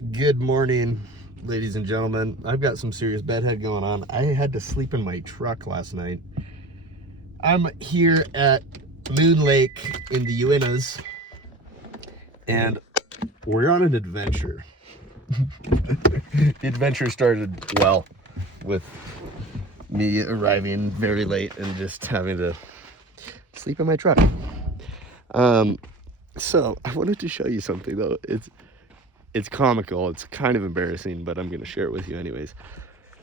Good morning, ladies and gentlemen. I've got some serious bedhead going on. I had to sleep in my truck last night. I'm here at Moon Lake in the Uintas, and we're on an adventure. The adventure started well with me arriving very late and just having to sleep in my truck. So I wanted to show you something though. It's comical. It's kind of embarrassing, but I'm going to share it with you anyways.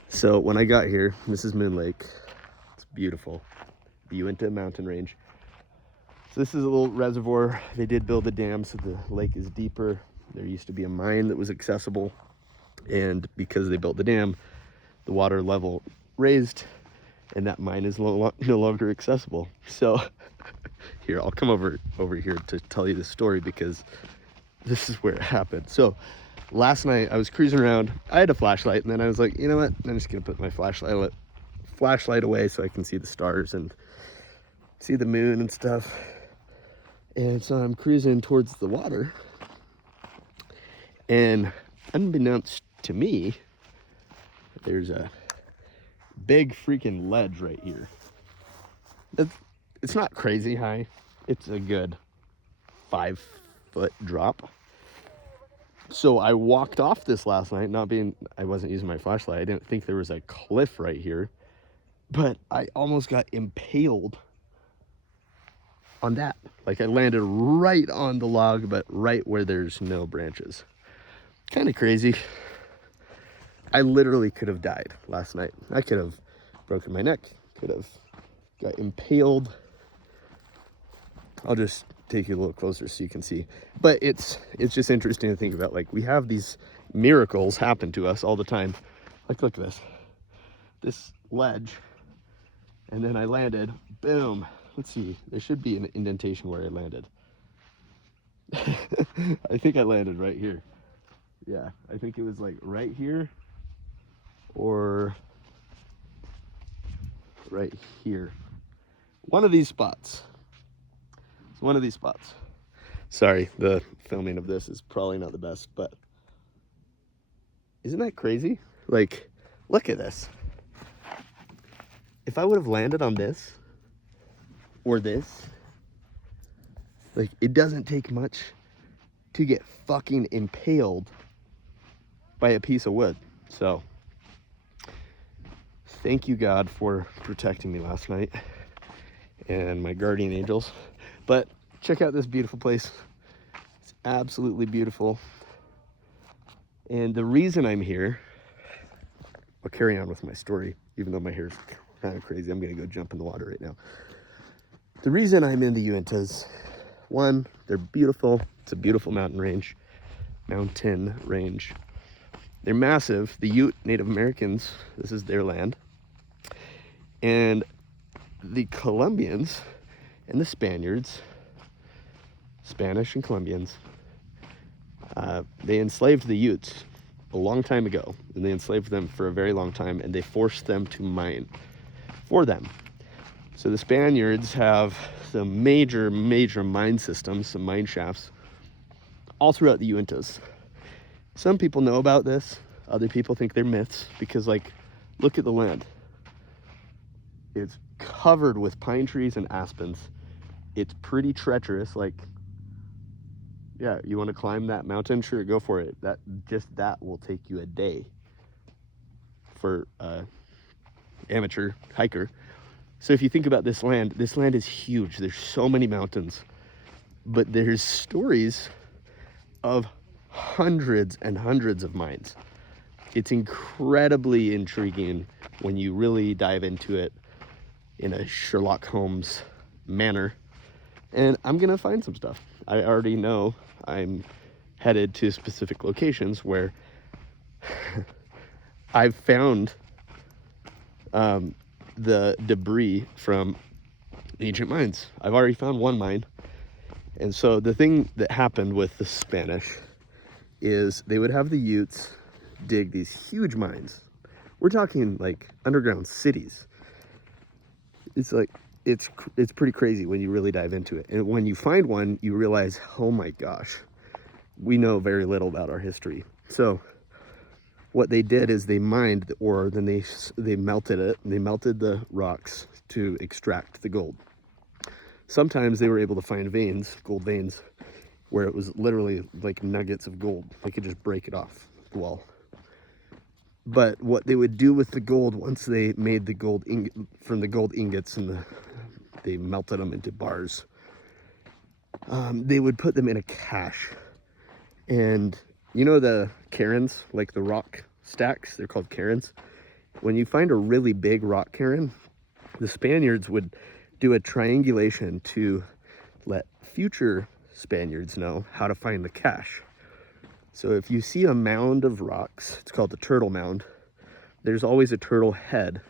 So when I got here, this is Moon Lake. It's beautiful. The Uinta mountain range. So this is a little reservoir. They did build a dam so the lake is deeper. There used to be a mine that was accessible. And because they built the dam, the water level raised and that mine is no longer accessible. So here, I'll come over here to tell you the story because this is where it happened. So last night I was cruising around. I had a flashlight, and then I was like, you know what? I'm just gonna put my flashlight away so I can see the stars and see the moon and stuff. And so I'm cruising towards the water, and unbeknownst to me, there's a big freaking ledge right here. It's not crazy high. It's a good 5-foot drop. So I walked off this last night, I wasn't using my flashlight. I didn't think there was a cliff right here, but I almost got impaled on that. Like I landed right on the log, but right where there's no branches. Kind of crazy. I literally could have died last night. I could have broken my neck, could have got impaled. I'll just take you a little closer so you can see. But it's just interesting to think about. Like, we have these miracles happen to us all the time. Like, look at this ledge, and then I landed, boom. Let's see, there should be an indentation where I landed. I think I landed right here. Yeah, I think it was like right here or right here. One of these spots. It's one of these spots. Sorry, the filming of this is probably not the best, but isn't that crazy? Like, look at this. If I would have landed on this or this, like, it doesn't take much to get fucking impaled by a piece of wood. So thank you, God, for protecting me last night and my guardian angels. But check out this beautiful place. It's absolutely beautiful. And the reason I'm here, I'll carry on with my story, even though my hair's kind of crazy. I'm gonna go jump in the water right now. The reason I'm in the Uintas, one, they're beautiful. It's a beautiful mountain range. They're massive. The Ute Native Americans, this is their land. And the Colombians and the Spaniards, Spanish and Colombians, they enslaved the Utes a long time ago, and they enslaved them for a very long time, and they forced them to mine for them. So the Spaniards have some major mine systems, some mine shafts, all throughout the Uintas. Some people know about this, other people think they're myths, because, like, look at the land. It's covered with pine trees and aspens. It's pretty treacherous. Like, yeah, you want to climb that mountain? Sure, go for it. That will take you a day for amateur hiker. So if you think about this land is huge. There's so many mountains, but there's stories of hundreds and hundreds of mines. It's incredibly intriguing when you really dive into it in a Sherlock Holmes manner. And I'm gonna find some stuff. I already know I'm headed to specific locations where I've found the debris from ancient mines. I've already found one mine. And so the thing that happened with the Spanish is they would have the Utes dig these huge mines. We're talking like underground cities. It's like, it's pretty crazy when you really dive into it. And when you find one, you realize, oh my gosh, we know very little about our history. So what they did is they mined the ore, then they melted it, and they melted the rocks to extract the gold. Sometimes they were able to find veins, gold veins, where it was literally like nuggets of gold. They could just break it off the wall. But what they would do with the gold, once they made the gold from the gold ingots and they melted them into bars, they would put them in a cache. And you know the cairns, like the rock stacks, they're called cairns. When you find a really big rock cairn, the Spaniards would do a triangulation to let future Spaniards know how to find the cache. So if you see a mound of rocks, it's called the turtle mound, there's always a turtle head.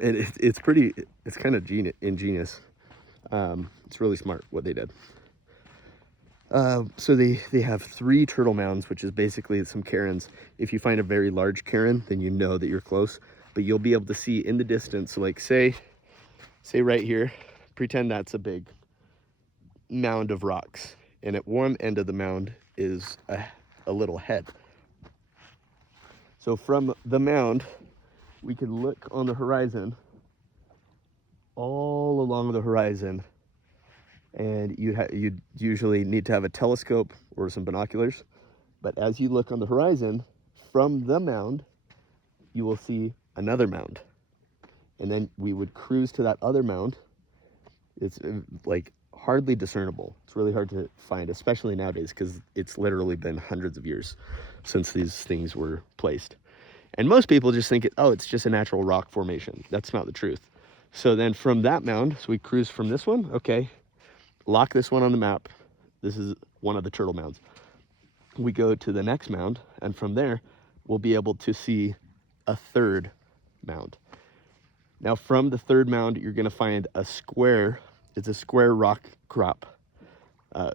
And it's kind of ingenious. It's really smart what they did. So they have 3 turtle mounds, which is basically some cairns. If you find a very large cairn, then you know that you're close, but you'll be able to see in the distance. So like say right here, pretend that's a big mound of rocks, and at one end of the mound is a little head. So from the mound, we can look on the horizon, all along the horizon, and you'd usually need to have a telescope or some binoculars. But as you look on the horizon, from the mound, you will see another mound. And then we would cruise to that other mound. It's like hardly discernible. It's really hard to find, especially nowadays, because it's literally been hundreds of years since these things were placed. And most people just think, it's just a natural rock formation. That's not the truth. So then from that mound, so we cruise from this one, okay, lock this one on the map. This is one of the turtle mounds. We go to the next mound, and from there, we'll be able to see a third mound. Now from the third mound, you're gonna find a square. It's a square rock crop,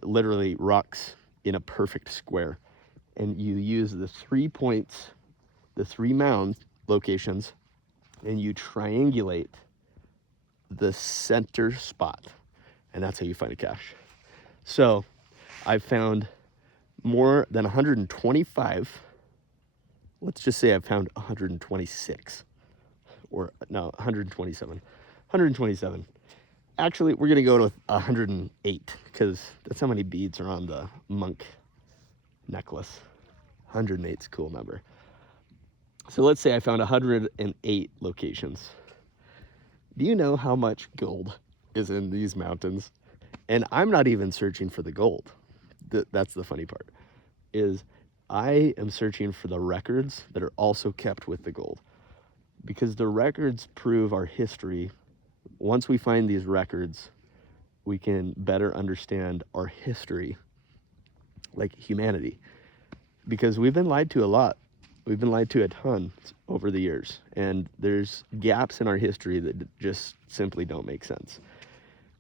literally rocks in a perfect square. And you use the 3 points, the 3 mound locations, and you triangulate the center spot. And that's how you find a cache. So I've found more than 125. Let's just say I've found 126. Or no, 127. 127. Actually, we're gonna go to 108 because that's how many beads are on the monk necklace. 108 is a cool number. So let's say I found 108 locations. Do you know how much gold is in these mountains? And I'm not even searching for the gold. That's the funny part, is I am searching for the records that are also kept with the gold, because the records prove our history. Once we find these records, we can better understand our history, like humanity, because we've been lied to a lot. We've been lied to a ton over the years, and there's gaps in our history that just simply don't make sense.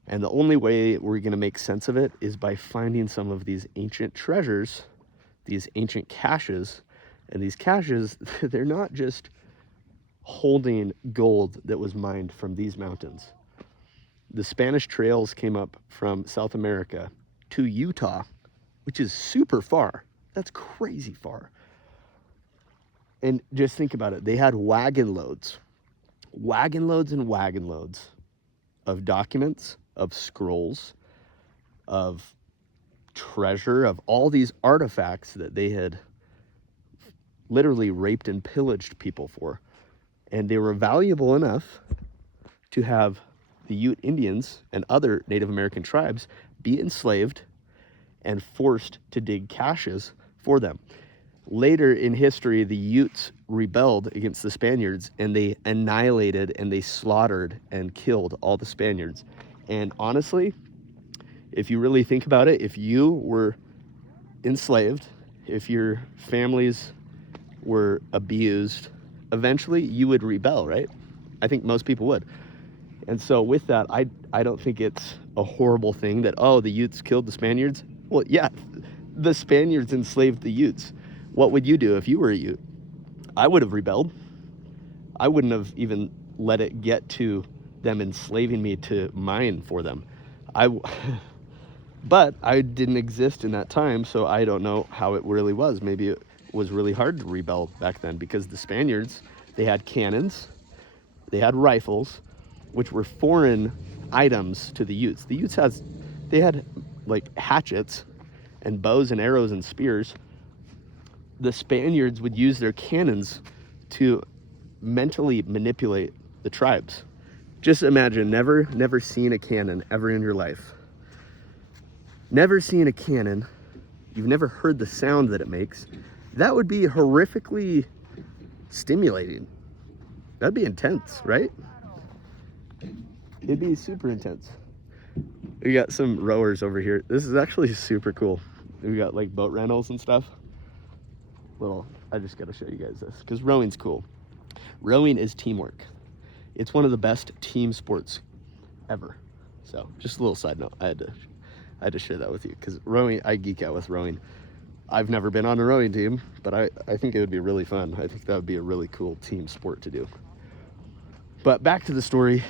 And the only way we're going to make sense of it is by finding some of these ancient treasures, these ancient caches. And these caches, they're not just holding gold that was mined from these mountains. The Spanish trails came up from South America to Utah, which is super far. That's crazy far. And just think about it. They had wagon loads and wagon loads of documents, of scrolls, of treasure, of all these artifacts that they had literally raped and pillaged people for. And they were valuable enough to have the Ute Indians and other Native American tribes be enslaved and forced to dig caches for them. Later in history, the Utes rebelled against the Spaniards, and they annihilated and they slaughtered and killed all the Spaniards. And honestly, if you really think about it, if you were enslaved, if your families were abused, eventually you would rebel, right? I think most people would. And so with that, I don't think it's a horrible thing that, the Utes killed the Spaniards. Well, yeah, the Spaniards enslaved the Utes. What would you do if you were a Ute? I would have rebelled. I wouldn't have even let it get to them enslaving me to mine for them. But I didn't exist in that time, so I don't know how it really was. Maybe it was really hard to rebel back then, because the Spaniards, they had cannons, they had rifles, which were foreign items to the Utes. The Utes they had like hatchets and bows and arrows and spears. The Spaniards would use their cannons to mentally manipulate the tribes. Just imagine never seen a cannon ever in your life. Never seen a cannon. You've never heard the sound that it makes. That would be horrifically stimulating. That'd be intense, right? It'd be super intense. We got some rowers over here. This is actually super cool. We got like boat rentals and stuff. I just gotta show you guys this because rowing's cool. Rowing is teamwork. It's one of the best team sports ever. So just a little side note. I had to share that with you because rowing, I geek out with rowing. I've never been on a rowing team, but I think it would be really fun. I think that would be a really cool team sport to do. But back to the story.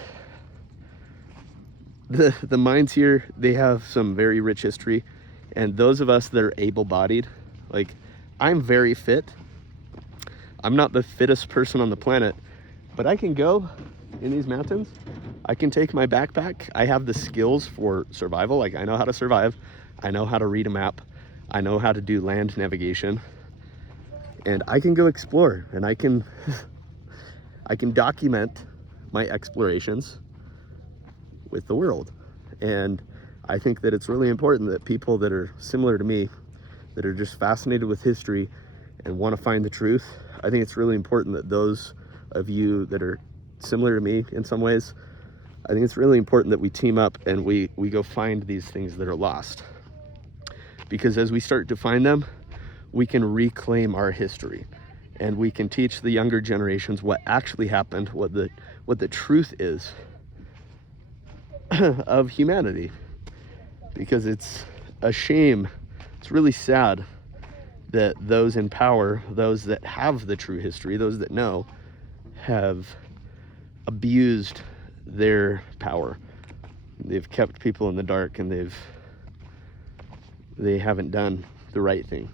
The mines here, they have some very rich history, and those of us that are able-bodied, like I'm very fit. I'm not the fittest person on the planet, but I can go in these mountains. I can take my backpack. I have the skills for survival. Like I know how to survive. I know how to read a map. I know how to do land navigation, and I can go explore, and I can document my explorations with the world. And I think that it's really important that people that are similar to me, that are just fascinated with history and want to find the truth, I think it's really important that those of you that are similar to me in some ways, I think it's really important that we team up and we go find these things that are lost. Because as we start to find them, we can reclaim our history, and we can teach the younger generations what actually happened, what the truth is of humanity. Because it's a shame, it's really sad that those in power, those that have the true history, those that know, have abused their power. They've kept people in the dark, and they haven't done the right thing.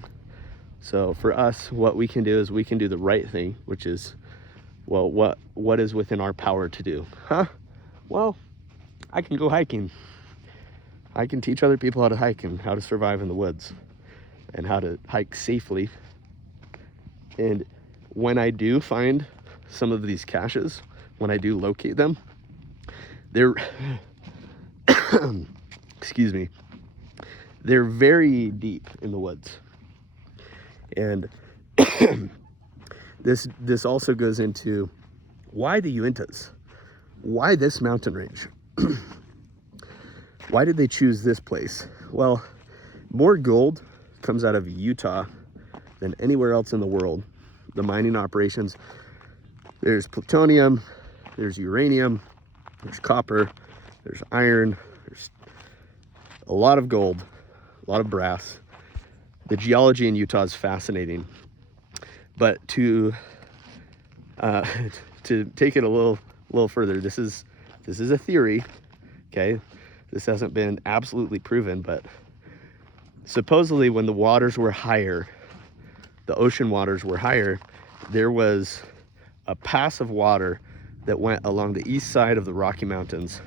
So for us, what we can do is we can do the right thing, which is, well, what is within our power to do? Well, I can go hiking. I can teach other people how to hike and how to survive in the woods and how to hike safely. And when I do find some of these caches, when I do locate them, they're excuse me, they're very deep in the woods. And this also goes into why the Uintas? Why this mountain range? Why did they choose this place? Well, more gold comes out of Utah than anywhere else in the world. The mining operations, there's plutonium, there's uranium, there's copper, there's iron, there's a lot of gold, a lot of brass. The geology in Utah is fascinating. But to take it a little further, this is a theory, okay? This hasn't been absolutely proven, but supposedly when the waters were higher, the ocean waters were higher, there was a pass of water that went along the east side of the Rocky Mountains.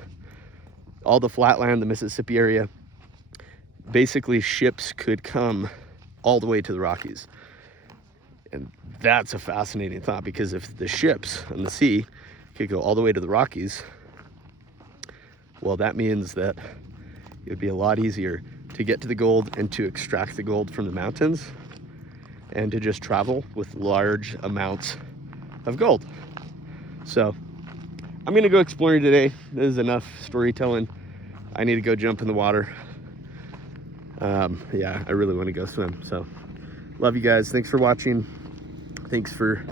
All the flatland, the Mississippi area, basically ships could come all the way to the Rockies. And that's a fascinating thought, because if the ships on the sea could go all the way to the Rockies, well, that means that it would be a lot easier to get to the gold and to extract the gold from the mountains and to just travel with large amounts of gold. So I'm gonna go exploring today. This is enough storytelling. I need to go jump in the water. Yeah, I really want to go swim. So love you guys. Thanks for watching. Thanks for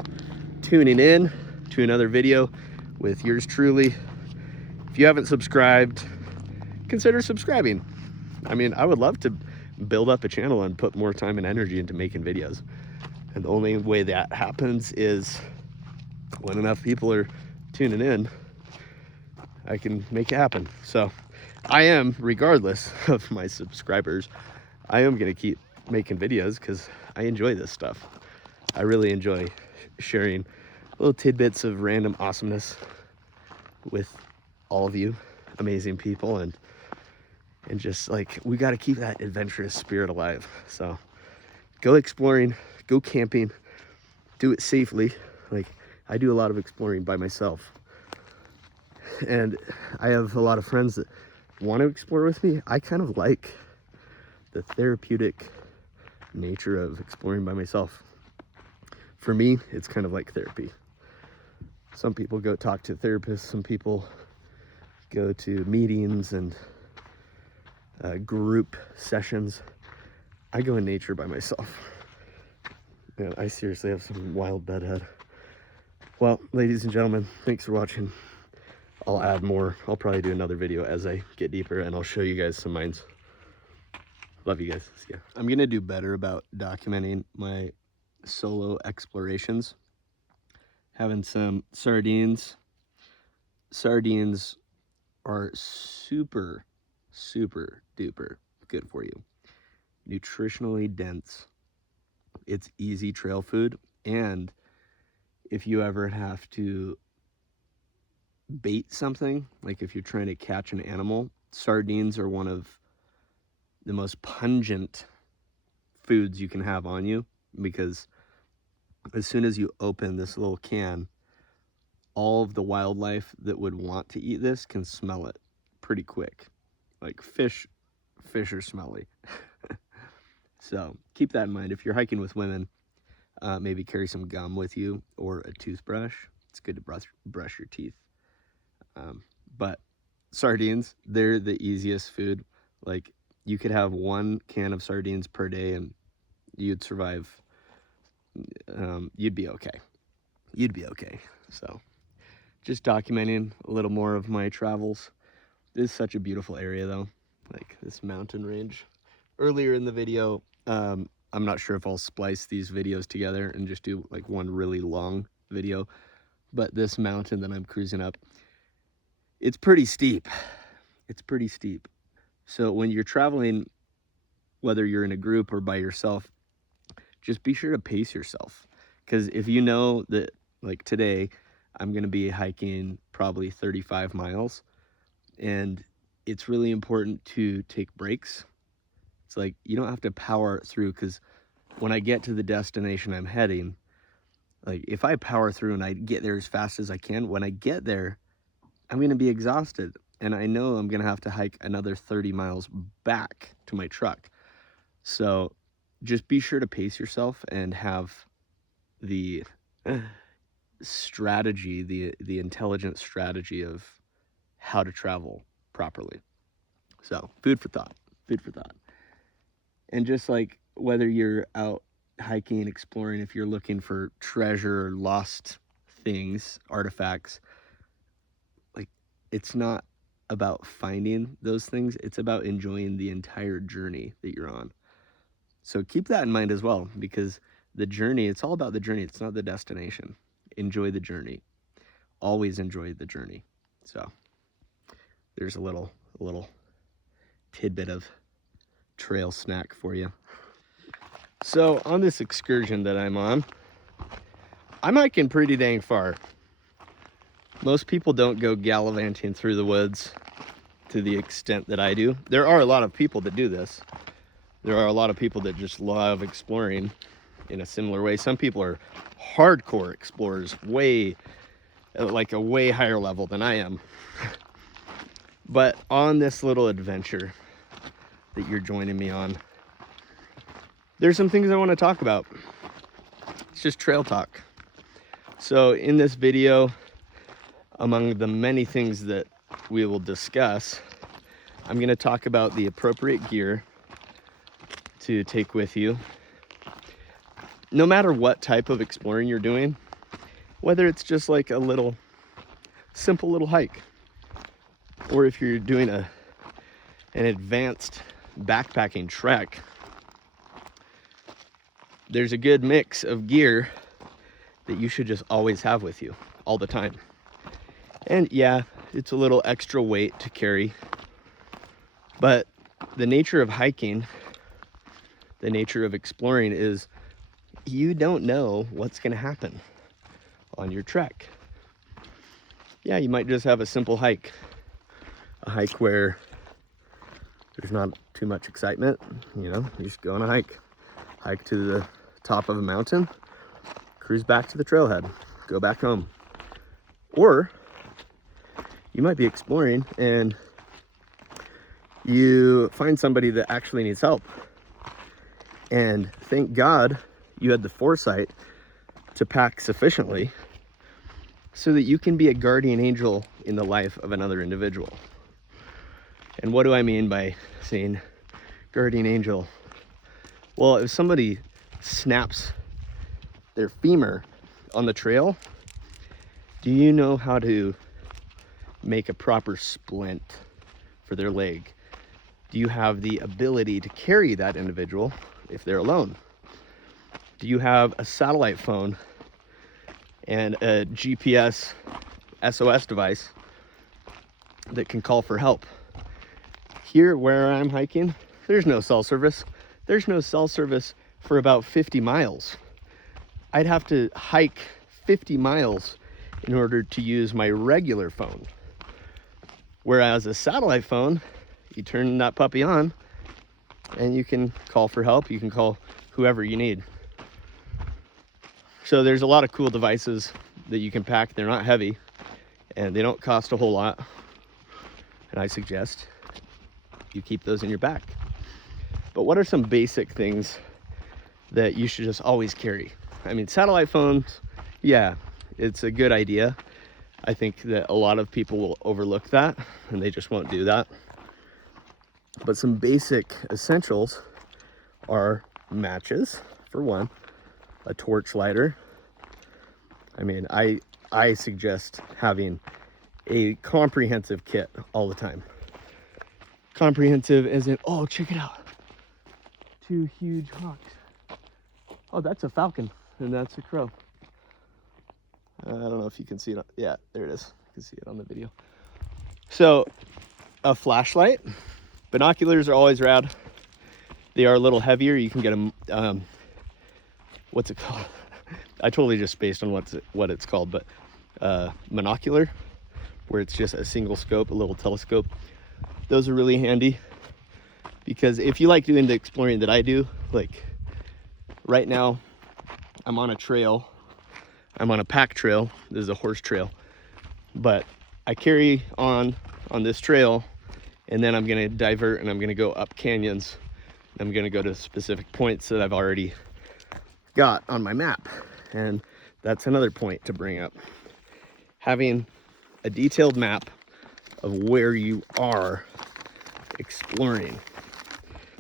tuning in to another video with yours truly. If you haven't subscribed, consider subscribing. I mean, I would love to build up a channel and put more time and energy into making videos. And the only way that happens is when enough people are tuning in, I can make it happen. So I am, regardless of my subscribers, I am going to keep making videos because I enjoy this stuff. I really enjoy sharing little tidbits of random awesomeness with all of you amazing people, and just like, we got to keep that adventurous spirit alive. So go exploring, go camping, do it safely. Like, I do a lot of exploring by myself, and I have a lot of friends that want to explore with me. I kind of like the therapeutic nature of exploring by myself. For me, it's kind of like therapy. Some people go talk to therapists, some people go to meetings and group sessions. I go in nature by myself. Man, I seriously have some wild bedhead. Well, ladies and gentlemen, thanks for watching. I'll add more. I'll probably do another video as I get deeper, and I'll show you guys some mines. Love you guys. See ya. I'm gonna do better about documenting my solo explorations. Having some sardines. Sardines are super, super duper good for you. Nutritionally dense. It's easy trail food, and if you ever have to bait something, like if you're trying to catch an animal, sardines are one of the most pungent foods you can have on you, because as soon as you open this little can, all of the wildlife that would want to eat this can smell it pretty quick. Like fish are smelly. So keep that in mind. If you're hiking with women, maybe carry some gum with you or a toothbrush. It's good to brush your teeth. But sardines, they're the easiest food. Like, you could have 1 can of sardines per day and you'd survive. You'd be okay. You'd be okay. So just documenting a little more of my travels. This is such a beautiful area though, like this mountain range. Earlier in the video, I'm not sure if I'll splice these videos together and just do like one really long video, but this mountain that I'm cruising up, it's pretty steep. It's pretty steep. So when you're traveling, whether you're in a group or by yourself, just be sure to pace yourself. Because if you know that, like today, I'm going to be hiking probably 35 miles, and it's really important to take breaks. It's like, you don't have to power through, because when I get to the destination I'm heading, like if I power through and I get there as fast as I can, when I get there, I'm going to be exhausted. And I know I'm going to have to hike another 30 miles back to my truck. So just be sure to pace yourself and have the strategy, the intelligent strategy of how to travel properly. So food for thought, food for thought. And just like whether you're out hiking, exploring, if you're looking for treasure or lost things, artifacts, like, it's not about finding those things, it's about enjoying the entire journey that you're on. So keep that in mind as well, because the journey, it's all about the journey, it's not the destination. Enjoy the journey. Always enjoy the journey. So there's a little tidbit of trail snack for you. So on this excursion that I'm on, I'm hiking pretty dang far. Most people don't go gallivanting through the woods to the extent that I do. There are a lot of people that do this. There are a lot of people that just love exploring in a similar way. Some people are hardcore explorers, like a way higher level than I am. But on this little adventure that you're joining me on, there's some things I want to talk about. It's just trail talk. So in this video, among the many things that we will discuss, I'm going to talk about the appropriate gear to take with you. No matter what type of exploring you're doing, whether it's just like a simple little hike, or if you're doing an advanced backpacking trek, there's a good mix of gear that you should just always have with you all the time. And yeah, it's a little extra weight to carry, But the nature of hiking, the nature of exploring is you don't know what's going to happen on your trek. Yeah, you might just have a simple hike, a hike where there's not too much excitement. You know, you just go on a hike to the top of a mountain, cruise back to the trailhead, go back home. Or you might be exploring and you find somebody that actually needs help. And thank God you had the foresight to pack sufficiently so that you can be a guardian angel in the life of another individual. And what do I mean by saying guardian angel? Well, if somebody snaps their femur on the trail, do you know how to make a proper splint for their leg? Do you have the ability to carry that individual if they're alone? Do you have a satellite phone and a GPS SOS device that can call for help? Here where I'm hiking, there's no cell service. There's no cell service for about 50 miles. I'd have to hike 50 miles in order to use my regular phone. Whereas a satellite phone, you turn that puppy on and you can call for help. You can call whoever you need. So there's a lot of cool devices that you can pack. They're not heavy and they don't cost a whole lot. And I suggest you keep those in your back. But what are some basic things that you should just always carry? I mean, satellite phones, yeah, it's a good idea. I think that a lot of people will overlook that and they just won't do that. But some basic essentials are matches, for one, a torch lighter. I mean, I suggest having a comprehensive kit all the time. Comprehensive as in, oh, check it out. 2 huge hawks. Oh, that's a falcon and that's a crow. I don't know if you can see it. Yeah, there it is. You can see it on the video. So, a flashlight. Binoculars are always rad. They are a little heavier. You can get them, what's it called? I totally just spaced on what it's called, but monocular, where it's just a single scope, a little telescope. Those are really handy because if you like doing the exploring that I do, like right now, I'm on a trail. I'm on a pack trail. This is a horse trail, but I carry on this trail and then I'm going to divert and I'm going to go up canyons. I'm going to go to specific points that I've already got on my map. And that's another point to bring up. Having a detailed map of where you are exploring.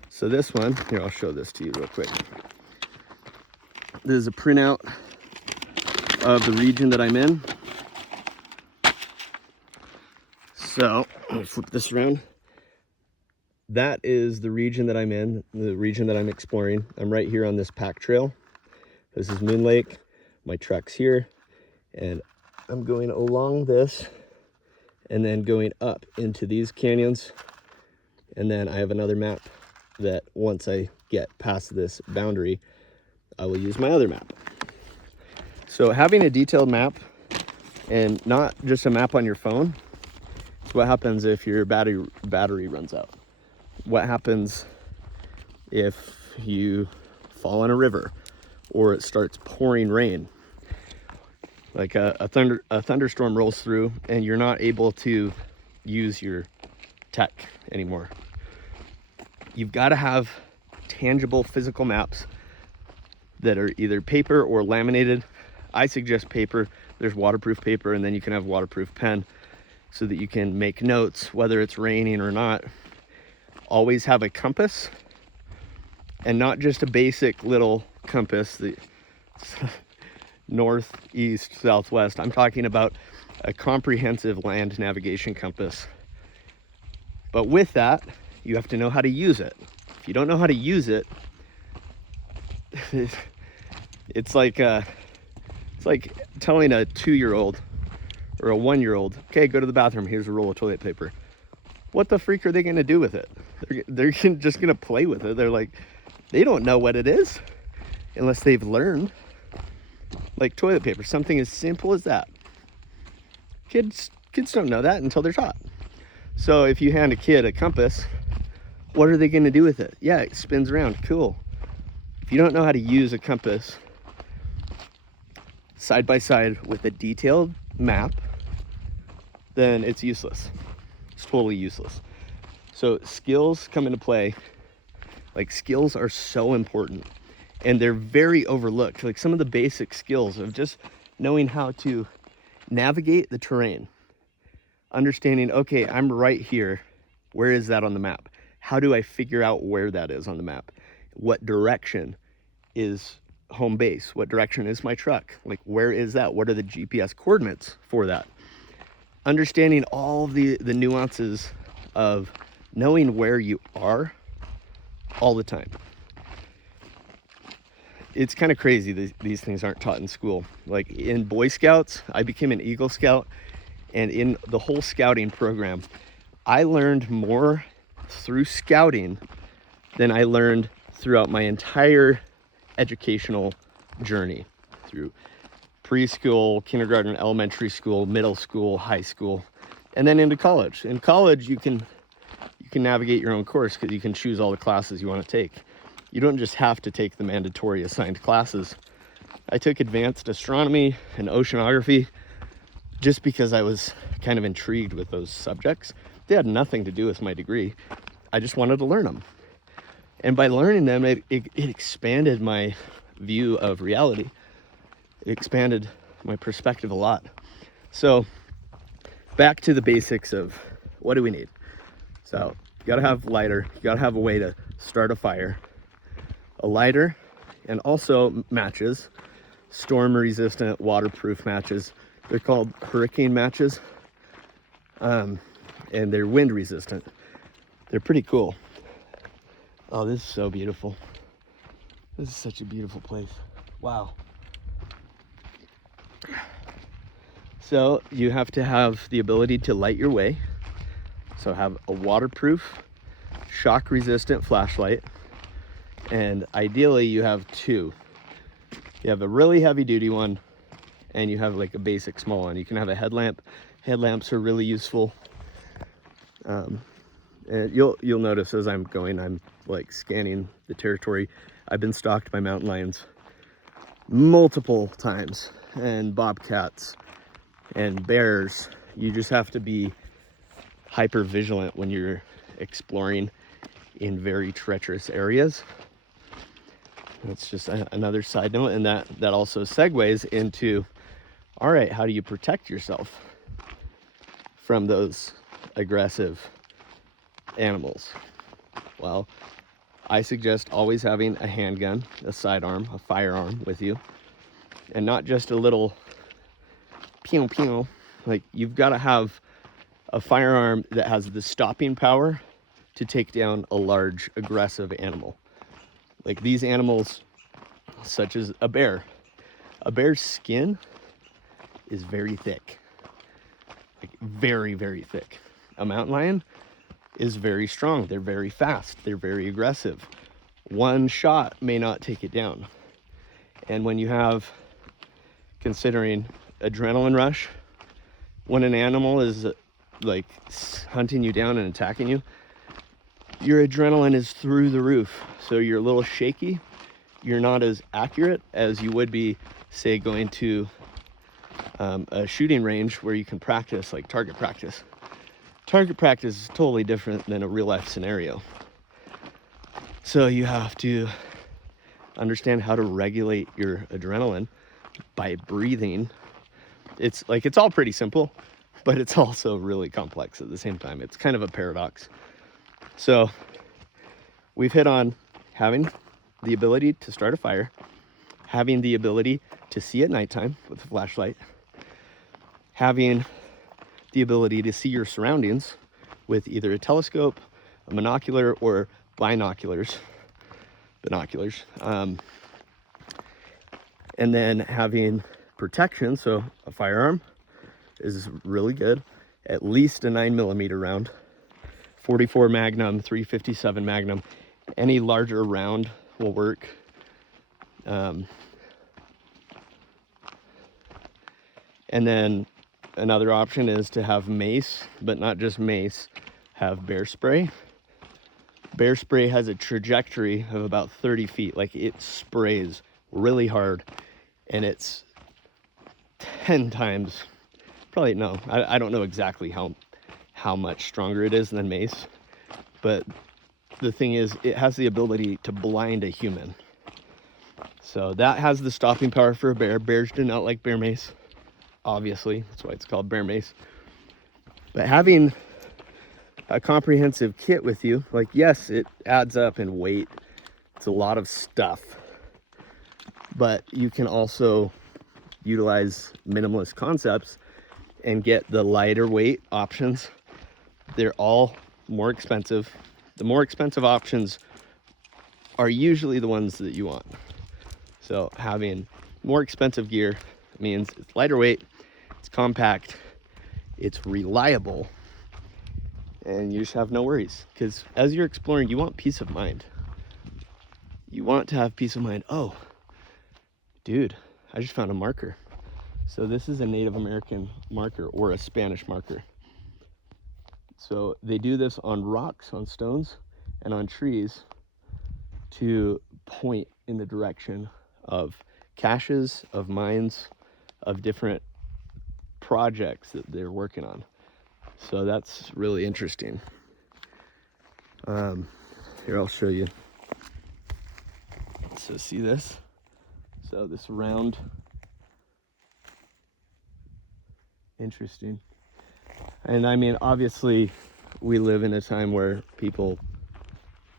So this one, here, I'll show this to you real quick. This is a printout of the region that I'm in. So, let me flip this around. That is the region that I'm in, the region that I'm exploring. I'm right here on this pack trail. This is Moon Lake. My truck's here. And I'm going along this and then going up into these canyons. And then I have another map that once I get past this boundary, I will use my other map. So having a detailed map and not just a map on your phone, is what happens if your battery runs out. What happens if you fall in a river or it starts pouring rain? Like a thunderstorm rolls through and you're not able to use your tech anymore. You've got to have tangible physical maps that are either paper or laminated. I suggest paper. There's waterproof paper, and then you can have waterproof pen so that you can make notes whether it's raining or not. Always have a compass, and not just a basic little compass, the north, east, southwest. I'm talking about a comprehensive land navigation compass. But with that, you have to know how to use it. If you don't know how to use it, it's like telling a 2-year-old or a 1-year-old, okay, go to the bathroom, here's a roll of toilet paper. What the freak are they gonna do with it? They're just gonna play with it. They're like, they don't know what it is unless they've learned. Like toilet paper, something as simple as that. Kids don't know that until they're taught. So if you hand a kid a compass, what are they gonna do with it? Yeah, it spins around, cool. If you don't know how to use a compass side by side with a detailed map, then it's useless. It's totally useless. So skills come into play. Like, skills are so important, and they're very overlooked. Like some of the basic skills of just knowing how to navigate the terrain, understanding, okay, I'm right here. Where is that on the map? How do I figure out where that is on the map? What direction is home base? What direction is my truck? Like, where is that? What are the GPS coordinates for that? Understanding all the nuances of knowing where you are all the time. It's kind of crazy these things aren't taught in school. Like in Boy Scouts, I became an Eagle Scout, and in the whole scouting program, I learned more through scouting than I learned throughout my entire educational journey, through preschool, kindergarten, elementary school, middle school, high school, and then into college. In college, you can navigate your own course because you can choose all the classes you want to take. You don't just have to take the mandatory assigned classes. I took advanced astronomy and oceanography just because I was kind of intrigued with those subjects. They had nothing to do with my degree. I just wanted to learn them. And by learning them, it expanded my view of reality. It expanded my perspective a lot. So back to the basics of what do we need? So you gotta have lighter, you gotta have a way to start a fire, a lighter, and also matches, storm resistant, waterproof matches. They're called hurricane matches, and they're wind resistant. They're pretty cool. Oh, this is so beautiful. This is such a beautiful place. Wow. So you have to have the ability to light your way. So have a waterproof, shock resistant flashlight. And ideally you have two. You have a really heavy duty one, and you have like a basic small one. You can have a headlamp. Headlamps are really useful. And you'll notice as I'm going, I'm like scanning the territory. I've been stalked by mountain lions multiple times, and bobcats and bears. You just have to be hyper vigilant when you're exploring in very treacherous areas. That's just another side note, and that also segues into, all right, how do you protect yourself from those aggressive animals? Well, I suggest always having a handgun, a sidearm, a firearm with you, and not just a little pew pew. Like, you've got to have a firearm that has the stopping power to take down a large aggressive animal. Like these animals, such as a bear. A bear's skin is very thick, like very, very thick. A mountain lion is very strong. They're very fast. They're very aggressive. One shot may not take it down. And when you have, considering adrenaline rush, when an animal is like hunting you down and attacking you, your adrenaline is through the roof. So you're a little shaky. You're not as accurate as you would be, say, going to a shooting range where you can practice, like target practice. Target practice is totally different than a real life scenario. So you have to understand how to regulate your adrenaline by breathing. It's all pretty simple, but it's also really complex at the same time. It's kind of a paradox. So we've hit on having the ability to start a fire, having the ability to see at nighttime with a flashlight, having the ability to see your surroundings with either a telescope, a monocular, or binoculars. And then having protection, so a firearm is really good, at least a 9mm round, 44 Magnum, 357 Magnum. Any larger round will work. And then another option is to have mace, but not just mace, have bear spray. Bear spray has a trajectory of about 30 feet. Like, it sprays really hard, and it's 10 times, probably, no, I don't know exactly how much stronger it is than mace, but the thing is, it has the ability to blind a human. So that has the stopping power for a bear. Bears do not like bear mace, obviously. That's why it's called bear mace. But having a comprehensive kit with you, like, yes, it adds up in weight. It's a lot of stuff. But you can also utilize minimalist concepts and get the lighter weight options. They're all more expensive. The more expensive options are usually the ones that you want. So having more expensive gear means it's lighter weight, it's compact, it's reliable, and you just have no worries. Because as you're exploring, you want peace of mind. You want to have peace of mind. Oh, dude, I just found a marker. So this is a Native American marker, or a Spanish marker. So they do this on rocks, on stones, and on trees to point in the direction of caches, of mines, of different projects that they're working on. So that's really interesting. Here, I'll show you. So see this? So this round, interesting. And I mean, obviously, we live in a time where people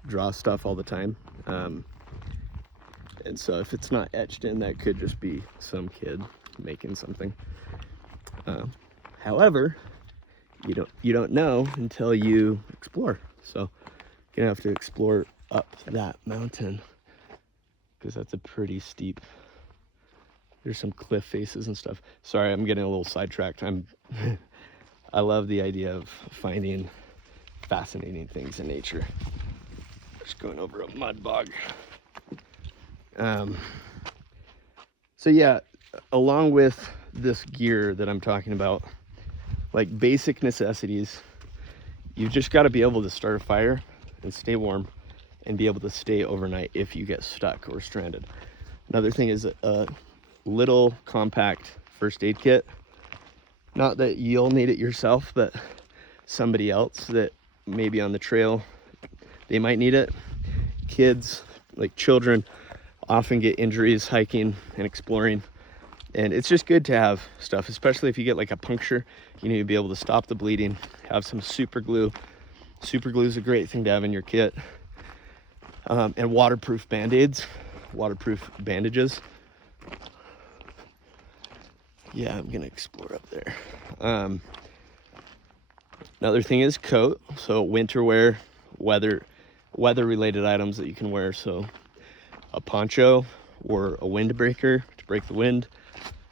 draw stuff all the time. And so if it's not etched in, that could just be some kid making something. However, you don't know until you explore. So you're gonna have to explore up that mountain, because that's a pretty steep. There's some cliff faces and stuff. Sorry, I'm getting a little sidetracked. I love the idea of finding fascinating things in nature. Just going over a mud bog. So yeah, along with this gear that I'm talking about, like basic necessities, you've just got to be able to start a fire and stay warm and be able to stay overnight if you get stuck or stranded. Another thing is a little compact first aid kit. Not that you'll need it yourself, but somebody else that may be on the trail, they might need it. Kids, like children, often get injuries hiking and exploring, and it's just good to have stuff, especially if you get like a puncture. You need to be able to stop the bleeding. Have some super glue. Super glue is a great thing to have in your kit. And waterproof band-aids, waterproof bandages. Yeah, I'm gonna explore up there. Another thing is coat. So winter wear, weather related items that you can wear. So a poncho or a windbreaker to break the wind.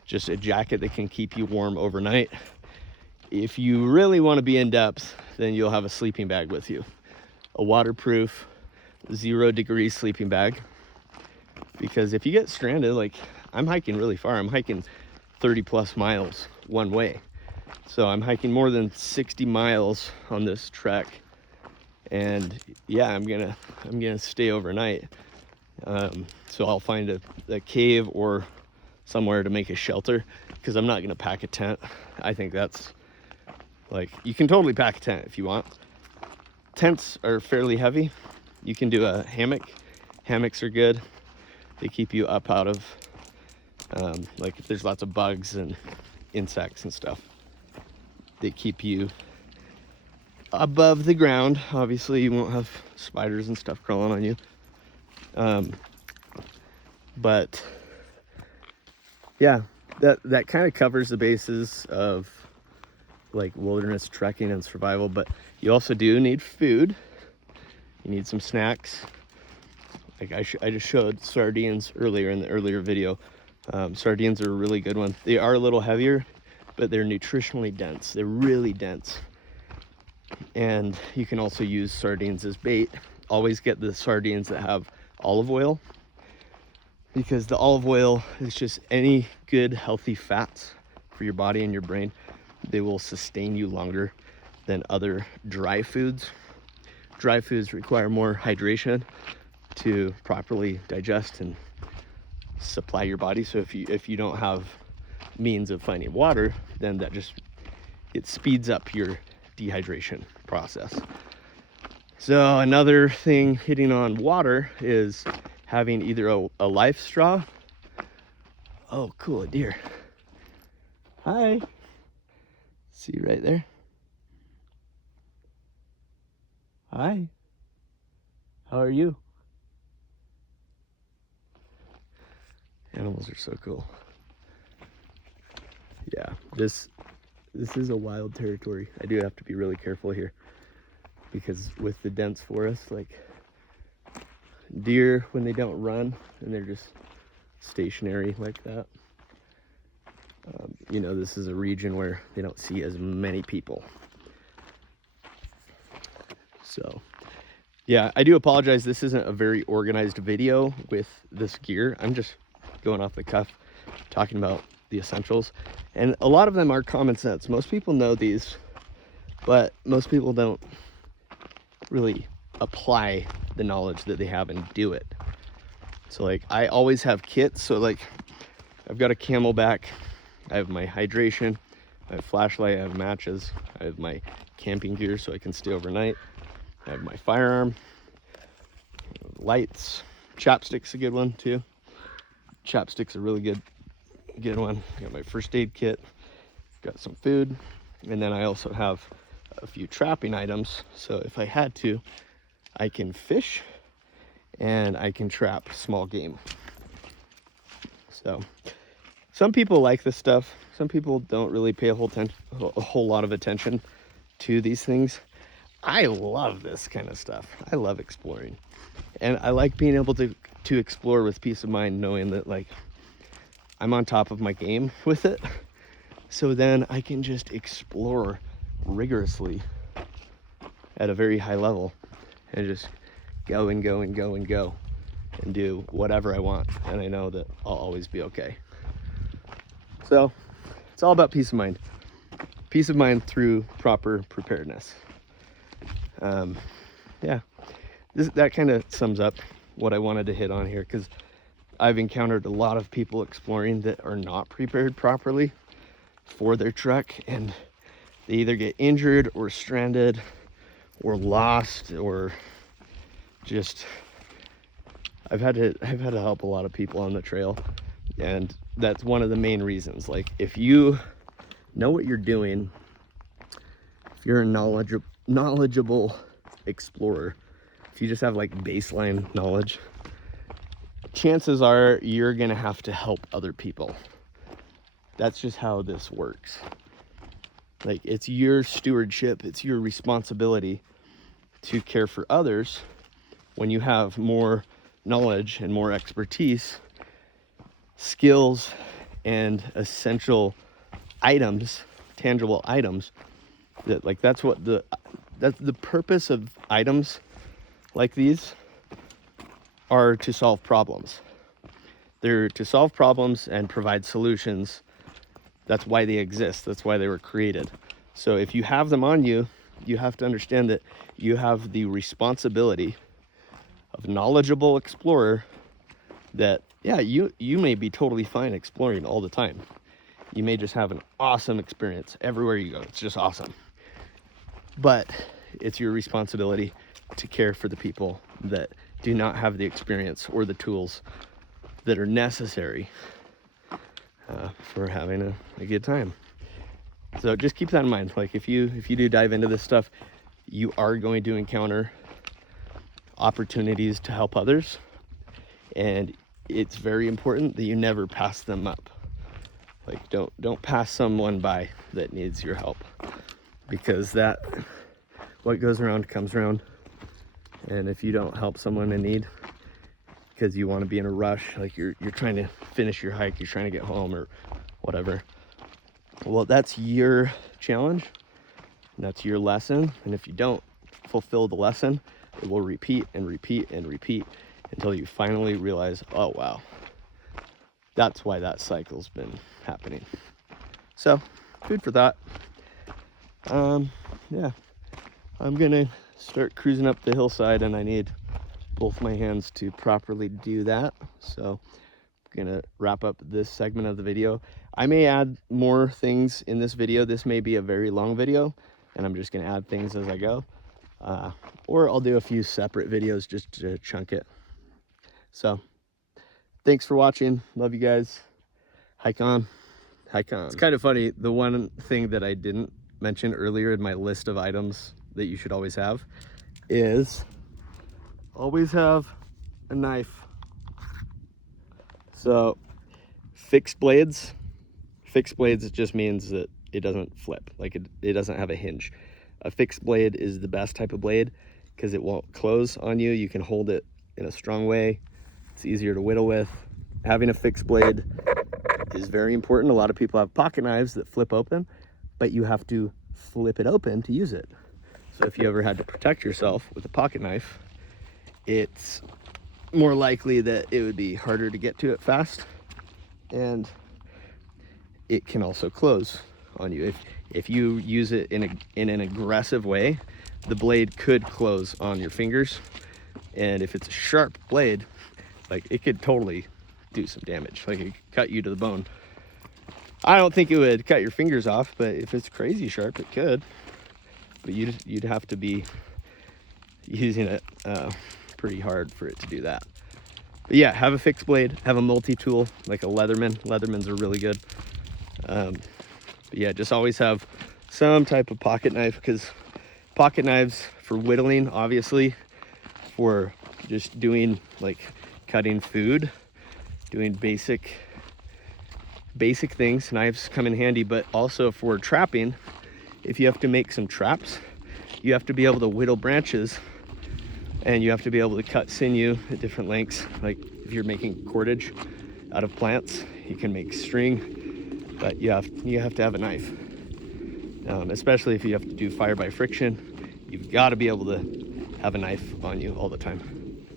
Just a jacket that can keep you warm overnight. If you really want to be in depth, then you'll have a sleeping bag with you. A waterproof 0-degree sleeping bag. Because if you get stranded, like I'm hiking really far. I'm hiking 30 plus miles one way. So I'm hiking more than 60 miles on this trek. And yeah, I'm gonna stay overnight. So I'll find a cave or somewhere to make a shelter, because I'm not gonna pack a tent. I think that's like, you can totally pack a tent if you want. Tents are fairly heavy. You can do a hammock. Hammocks are good. They keep you up out of like if there's lots of bugs and insects and stuff, they keep you above the ground. Obviously you won't have spiders and stuff crawling on you, but yeah, that kind of covers the bases of like wilderness trekking and survival. But you also do need food. You need some snacks. Like I just showed sardines earlier in the earlier video. Sardines are a really good one. They are a little heavier, but they're nutritionally dense. They're really dense. And you can also use sardines as bait. Always get the sardines that have olive oil, because the olive oil is just any good healthy fats for your body and your brain. They will sustain you longer than other dry foods. Dry foods require more hydration to properly digest and supply your body. So if you don't have means of finding water, then it speeds up your dehydration process. So another thing hitting on water is having either a life straw. Oh, cool, a deer. Hi. See right there. Hi. How are you? Animals are so cool. Yeah, this is a wild territory. I do have to be really careful here, because with the dense forest, like deer, when they don't run and they're just stationary like that, you know, this is a region where they don't see as many people. So yeah, I do apologize. This isn't a very organized video with this gear. I'm just going off the cuff, talking about the essentials. And a lot of them are common sense. Most people know these, but most people don't really apply the knowledge that they have and do it. So like, I always have kits. So like, I've got a Camelback, I have my hydration, I have flashlight, I have matches, I have my camping gear so I can stay overnight, I have my firearm, lights, chapstick's a good one too. Chapstick's a really good one. I got my first aid kit, got some food, and then I also have a few trapping items. So if I had to, I can fish and I can trap small game. So some people like this stuff. Some people don't really pay a whole lot of attention to these things. I love this kind of stuff. I love exploring, and I like being able to explore with peace of mind, knowing that like I'm on top of my game with it. So then I can just explore rigorously at a very high level and just go and go and go and go and do whatever I want, and I know that I'll always be okay. So it's all about peace of mind. Peace of mind through proper preparedness. Yeah, that kind of sums up what I wanted to hit on here, because I've encountered a lot of people exploring that are not prepared properly for their truck, and they either get injured or stranded or lost, or just I've had to help a lot of people on the trail, and that's one of the main reasons. Like, if you know what you're doing, if you're a knowledgeable explorer, if you just have like baseline knowledge, chances are you're gonna have to help other people. That's just how this works. Like, it's your stewardship, it's your responsibility to care for others. When you have more knowledge and more expertise, skills, and essential items, tangible items, that's the purpose of items like these are, to solve problems. They're to solve problems and provide solutions. That's why they exist. That's why they were created. So if you have them on you, you have to understand that you have the responsibility of a knowledgeable explorer. That, yeah, you may be totally fine exploring all the time. You may just have an awesome experience everywhere you go. It's just awesome. But it's your responsibility to care for the people that do not have the experience or the tools that are necessary for having a good time. So just keep that in mind. Like, if you do dive into this stuff, you are going to encounter opportunities to help others, and it's very important that you never pass them up. Like, don't pass someone by that needs your help, because that what goes around comes around. And if you don't help someone in need because you want to be in a rush, like you're trying to finish your hike, you're trying to get home or whatever, well, that's your challenge. And that's your lesson. And if you don't fulfill the lesson, it will repeat and repeat and repeat until you finally realize, oh wow, that's why that cycle's been happening. So, food for thought. Yeah, I'm gonna start cruising up the hillside, and I need both my hands to properly do that. So I'm gonna wrap up this segment of the video. I may add more things in this video. This may be a very long video, and I'm just gonna add things as I go. Or I'll do a few separate videos just to chunk it. So thanks for watching. Love you guys. Hike on. Hike on. It's kind of funny. The one thing that I didn't mention earlier in my list of items that you should always have is always have a knife. So fixed blades just means that it doesn't flip, like it doesn't have a hinge. A fixed blade is the best type of blade because it won't close on you. You can hold it in a strong way. It's easier to whittle with. Having a fixed blade is very important. A lot of people have pocket knives that flip open, but you have to flip it open to use it. So if you ever had to protect yourself with a pocket knife, it's more likely that it would be harder to get to it fast, and it can also close on you. If you use it in an aggressive way, the blade could close on your fingers, and if it's a sharp blade, like it could totally do some damage. Like it could cut you to the bone. I don't think it would cut your fingers off, but if it's crazy sharp, it could. But you'd have to be using it pretty hard for it to do that. But yeah, have a fixed blade, have a multi-tool like a Leatherman. Leathermans are really good. But yeah, just always have some type of pocket knife, because pocket knives for whittling, obviously, for just doing like cutting food, doing basic things, knives come in handy. But also for trapping, if you have to make some traps, you have to be able to whittle branches, and you have to be able to cut sinew at different lengths. Like if you're making cordage out of plants, you can make string, but you have to have a knife. Especially if you have to do fire by friction, you've got to be able to have a knife on you all the time.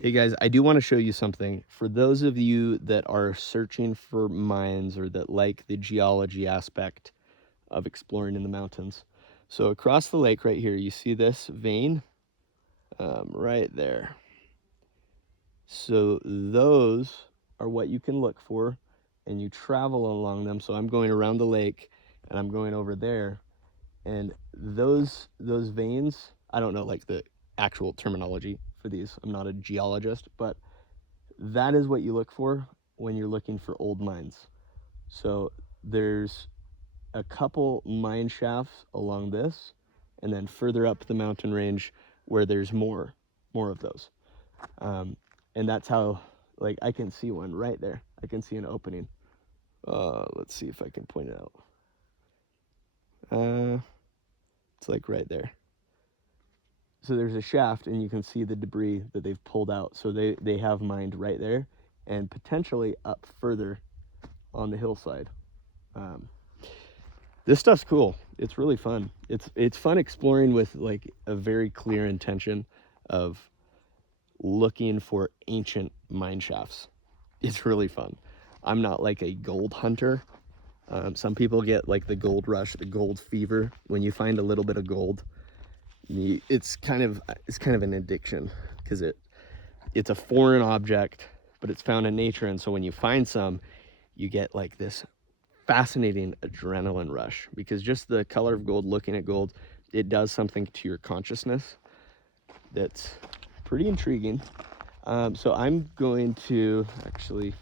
Hey guys, I do want to show you something. For those of you that are searching for mines or that like the geology aspect of exploring in the mountains. So across the lake right here, you see this vein right there. So those are what you can look for, and you travel along them. So I'm going around the lake and I'm going over there, and those veins, I don't know like the actual terminology for these, I'm not a geologist, but that is what you look for when you're looking for old mines. So there's a couple mine shafts along this, and then further up the mountain range where there's more of those. And that's how, like, I can see one right there. I can see an opening. Let's see if I can point it out. It's like right there. So there's a shaft, and you can see the debris that they've pulled out. So they have mined right there, and potentially up further on the hillside. This stuff's cool. It's really fun. It's fun exploring with like a very clear intention of looking for ancient mine shafts. It's really fun. I'm not like a gold hunter. Some people get like the gold rush, the gold fever. When you find a little bit of gold, it's kind of an addiction, because it's a foreign object, but it's found in nature. And so when you find some, you get like this fascinating adrenaline rush, because just the color of gold, looking at gold, it does something to your consciousness that's pretty intriguing. So I'm going to actually,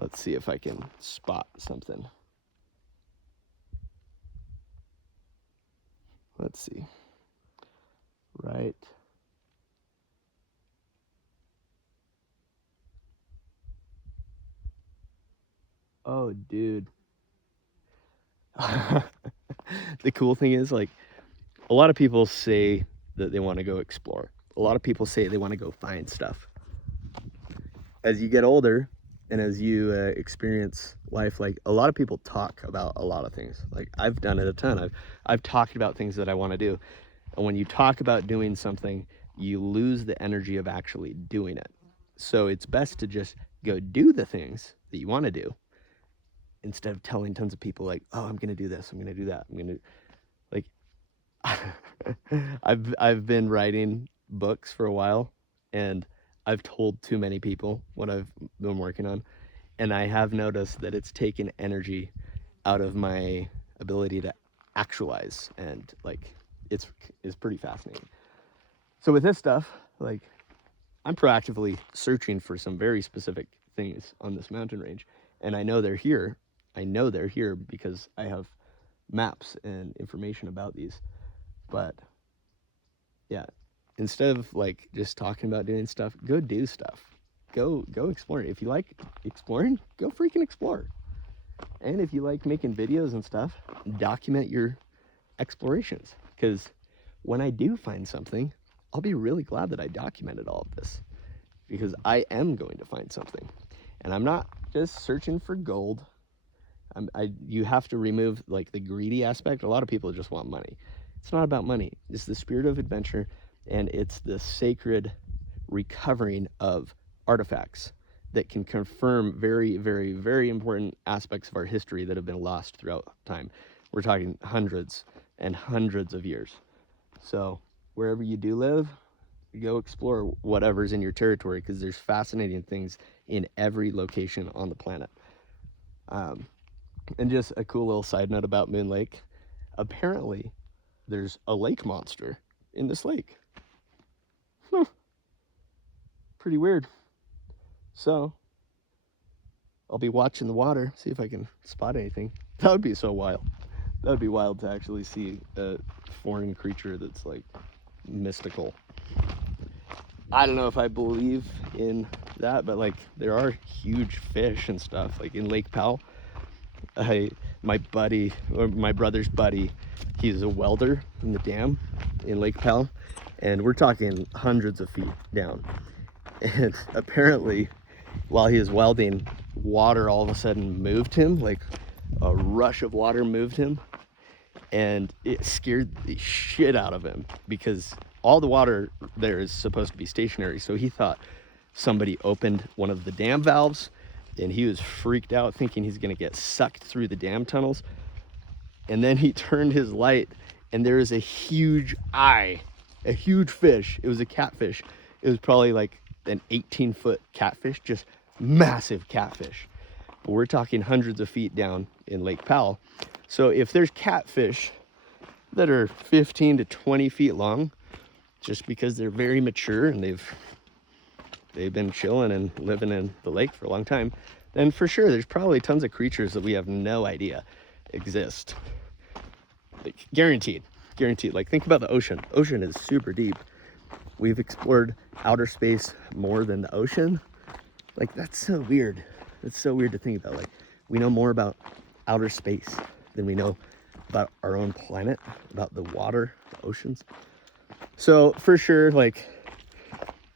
let's see if I can spot something. Let's see. Right. Oh, dude. The cool thing is, like, a lot of people say that they want to go explore. A lot of people say they want to go find stuff. As you get older and as you experience life, like a lot of people talk about a lot of things. Like I've done it a ton. I've talked about things that I want to do, and when you talk about doing something, you lose the energy of actually doing it. So it's best to just go do the things that you want to do instead of telling tons of people like, oh, I'm gonna do this, I'm gonna do that, I'm gonna like I've been writing books for a while, and I've told too many people what I've been working on, and I have noticed that it's taken energy out of my ability to actualize, and like it's pretty fascinating. So with this stuff, like I'm proactively searching for some very specific things on this mountain range, and I know they're here. I know they're here because I have maps and information about these. But yeah, instead of like just talking about doing stuff, go do stuff. Go explore. If you like exploring, go freaking explore. And if you like making videos and stuff, document your explorations. Because when I do find something, I'll be really glad that I documented all of this, because I am going to find something. And I'm not just searching for gold. You have to remove like the greedy aspect. A lot of people just want money. It's not about money. It's the spirit of adventure, and it's the sacred recovering of artifacts that can confirm very, very, very important aspects of our history that have been lost throughout time. We're talking hundreds and hundreds of years. So wherever you do live, go explore whatever's in your territory, because there's fascinating things in every location on the planet. And just a cool little side note about Moon Lake. Apparently, there's a lake monster in this lake. Pretty weird. So, I'll be watching the water, see if I can spot anything. That would be so wild. That would be wild to actually see a foreign creature that's like mystical. I don't know if I believe in that, but like there are huge fish and stuff like in Lake Powell. My buddy, or my brother's buddy, he's a welder in the dam in Lake Powell, and we're talking hundreds of feet down. And apparently, while he was welding, water all of a sudden moved him, like a rush of water moved him, and it scared the shit out of him because all the water there is supposed to be stationary. So he thought somebody opened one of the dam valves, and he was freaked out thinking he's gonna get sucked through the dam tunnels. And then he turned his light, and there is a huge eye, a huge fish. It was a catfish. It was probably like an 18-foot catfish, just massive catfish. But we're talking hundreds of feet down in Lake Powell. So if there's catfish that are 15 to 20 feet long, just because they're very mature and they've been chilling and living in the lake for a long time, then for sure there's probably tons of creatures that we have no idea exist. Like, guaranteed. Like, think about the ocean. Ocean is super deep. We've explored outer space more than the ocean. Like, that's so weird. It's so weird to think about. Like, we know more about outer space than we know about our own planet, about the water, the oceans. So for sure, like,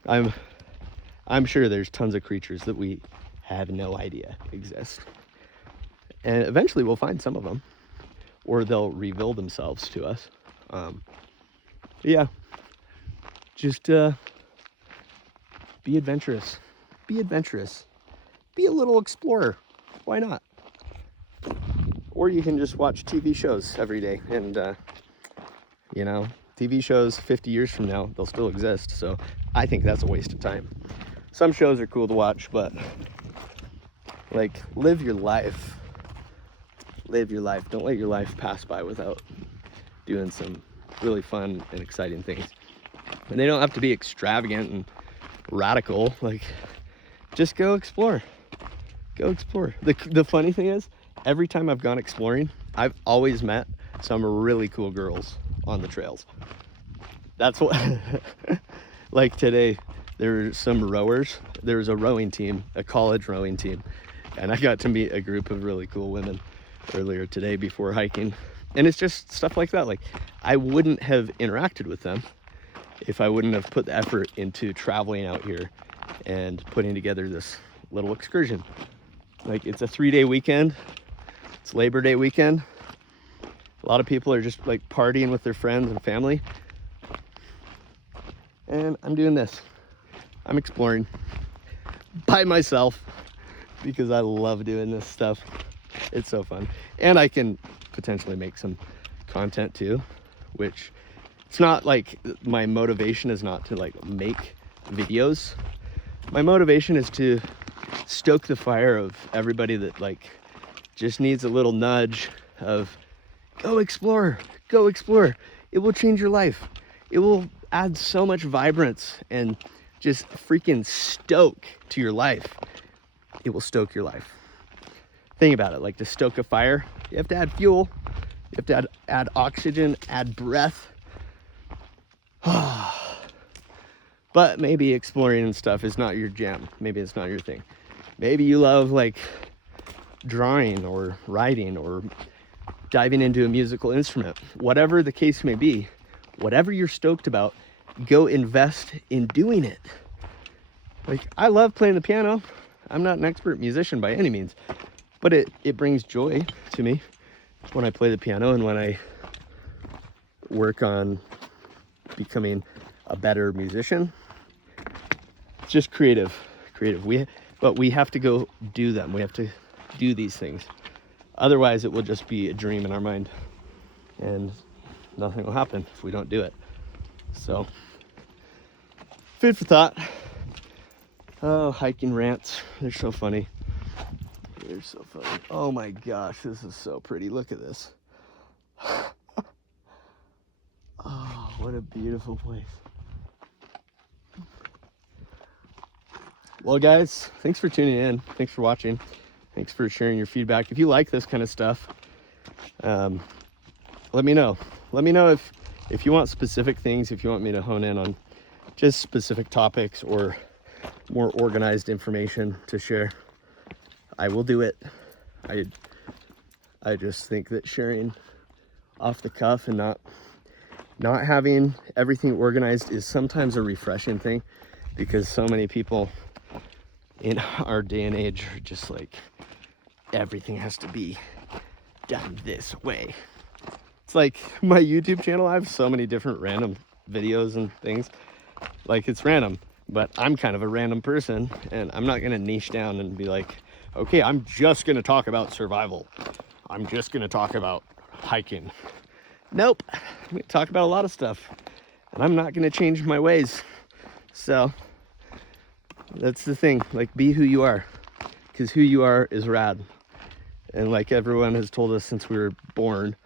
I'm sure there's tons of creatures that we have no idea exist. And eventually we'll find some of them, or they'll reveal themselves to us. Yeah, just be adventurous. Be adventurous. Be a little explorer. Why not? Or you can just watch TV shows every day, and you know, TV shows 50 years from now, they'll still exist. So I think that's a waste of time. Some shows are cool to watch, but like, live your life. Live your life. Don't let your life pass by without doing some really fun and exciting things. And they don't have to be extravagant and radical. Like, just go explore. Go explore. The funny thing is, every time I've gone exploring, I've always met some really cool girls on the trails. That's what, like today, there were some rowers. There was a rowing team, a college rowing team, and I got to meet a group of really cool women earlier today before hiking. And it's just stuff like that. Like, I wouldn't have interacted with them if I wouldn't have put the effort into traveling out here and putting together this little excursion. Like, it's a 3-day weekend. It's Labor Day weekend. A lot of people are just like partying with their friends and family. And I'm doing this. I'm exploring by myself because I love doing this stuff. It's so fun. And I can potentially make some content too, which it's not like my motivation is not to like make videos. My motivation is to stoke the fire of everybody that like just needs a little nudge of go explore, go explore. It will change your life. It will add so much vibrance and just freaking stoke to your life. It will stoke your life. Think about it, like to stoke a fire, you have to add fuel, you have to add oxygen, add breath. But maybe exploring and stuff is not your jam. Maybe it's not your thing. Maybe you love like drawing or writing or diving into a musical instrument. Whatever the case may be, whatever you're stoked about, go invest in doing it. Like, I love playing the piano. I'm not an expert musician by any means, but it brings joy to me when I play the piano and when I work on becoming a better musician. It's just creative. But we have to go do them. We have to do these things. Otherwise, it will just be a dream in our mind, and nothing will happen if we don't do it. So, food for thought. Oh, hiking rants. They're so funny. They're so funny. Oh my gosh, this is so pretty. Look at this. Oh, what a beautiful place. Well, guys, thanks for tuning in. Thanks for watching. Thanks for sharing your feedback. If you like this kind of stuff, let me know. Let me know if you want specific things, if you want me to hone in on just specific topics or more organized information to share. I will do it. I just think that sharing off the cuff and not having everything organized is sometimes a refreshing thing, because so many people in our day and age are just like, everything has to be done this way. It's like my YouTube channel, I have so many different random videos and things. Like, it's random, but I'm kind of a random person, and I'm not gonna niche down and be like, okay, I'm just gonna talk about survival. I'm just gonna talk about hiking. Nope, I'm gonna talk about a lot of stuff, and I'm not gonna change my ways. So that's the thing, like, be who you are, because who you are is rad. And like everyone has told us since we were born,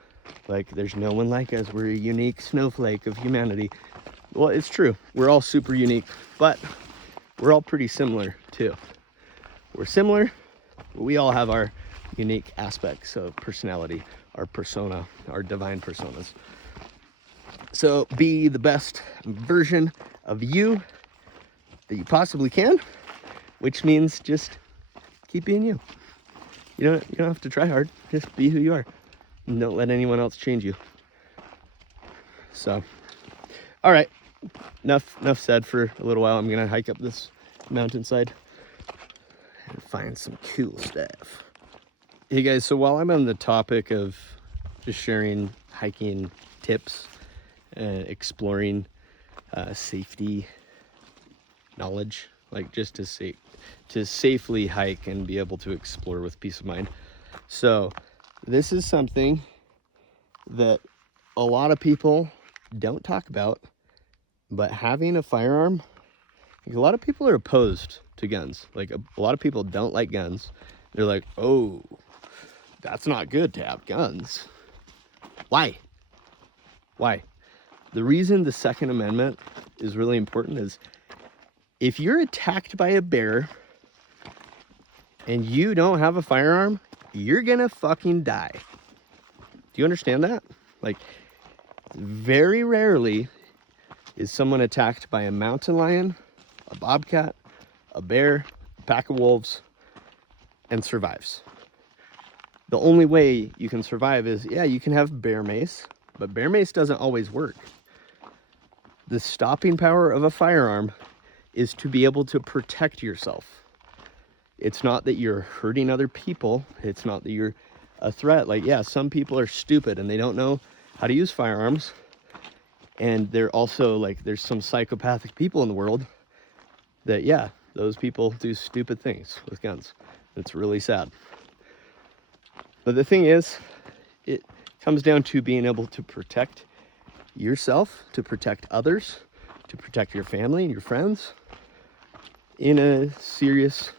like, there's no one like us. We're a unique snowflake of humanity. Well, it's true. We're all super unique, but we're all pretty similar too. We're similar, but we all have our unique aspects of personality, our persona, our divine personas. So be the best version of you that you possibly can, which means just keep being you. You don't have to try hard. Just be who you are. And don't let anyone else change you. So, all right. Enough said for a little while. I'm gonna hike up this mountainside and find some cool stuff. Hey guys, so while I'm on the topic of just sharing hiking tips and exploring safety knowledge, like just to safely hike and be able to explore with peace of mind. So this is something that a lot of people don't talk about, but having a firearm, like, a lot of people are opposed to guns. Like, a lot of people don't like guns. They're like, oh, that's not good to have guns. Why? The reason the Second Amendment is really important is if you're attacked by a bear and you don't have a firearm, you're gonna fucking die. Do you understand that? Like, very rarely is someone attacked by a mountain lion, a bobcat, a bear, a pack of wolves, and survives. The only way you can survive is, yeah, you can have bear mace, but bear mace doesn't always work. The stopping power of a firearm is to be able to protect yourself. It's not that you're hurting other people. It's not that you're a threat. Like, yeah, some people are stupid and they don't know how to use firearms. And they're also like, there's some psychopathic people in the world that, yeah, those people do stupid things with guns. It's really sad. But the thing is, it comes down to being able to protect yourself, to protect others, to protect your family and your friends in a serious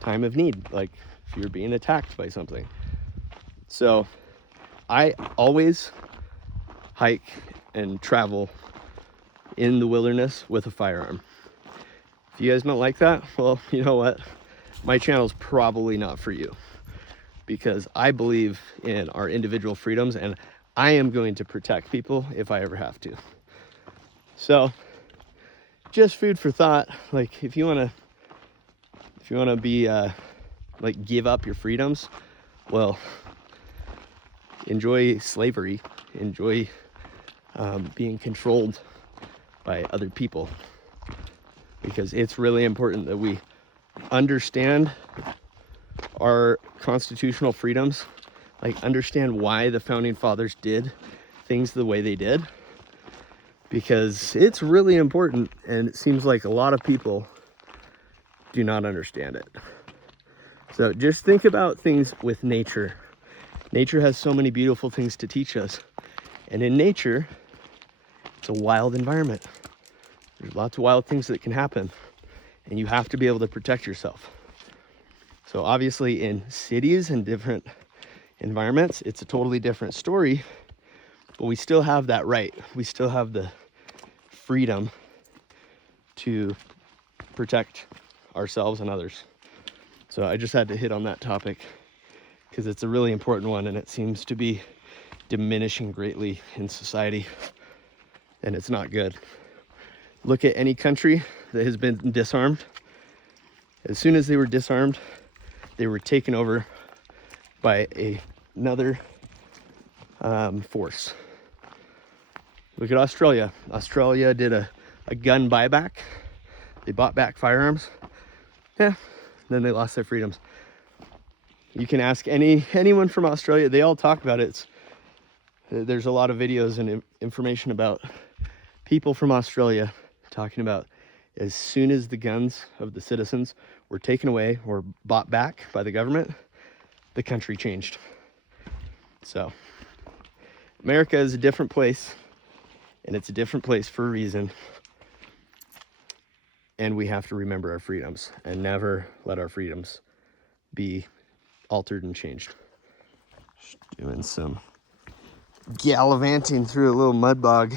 time of need, like if you're being attacked by something. So I always hike and travel in the wilderness with a firearm. If you guys don't like that, well, you know what? My channel's probably not for you, because I believe in our individual freedoms and I am going to protect people if I ever have to. So just food for thought. Like, if you want to be like, give up your freedoms, well, enjoy slavery, enjoy being controlled by other people, because it's really important that we understand our constitutional freedoms, like understand why the founding fathers did things the way they did, because it's really important, and it seems like a lot of people do not understand it. So just think about things with nature. Nature has so many beautiful things to teach us, and in nature, it's a wild environment. There's lots of wild things that can happen, and you have to be able to protect yourself. So obviously in cities and different environments, it's a totally different story, but we still have that right. We still have the freedom to protect ourselves and others. So I just had to hit on that topic because it's a really important one, and it seems to be diminishing greatly in society, and it's not good. Look at any country that has been disarmed. As soon as they were disarmed, they were taken over by another force. Look at Australia. Australia did a gun buyback. They bought back firearms. Yeah, then they lost their freedoms. You can ask anyone from Australia. They all talk about it. There's a lot of videos and information about people from Australia talking about as soon as the guns of the citizens were taken away or bought back by the government, the country changed. So America is a different place, and it's a different place for a reason. And we have to remember our freedoms and never let our freedoms be altered and changed. Just doing some gallivanting through a little mud bog.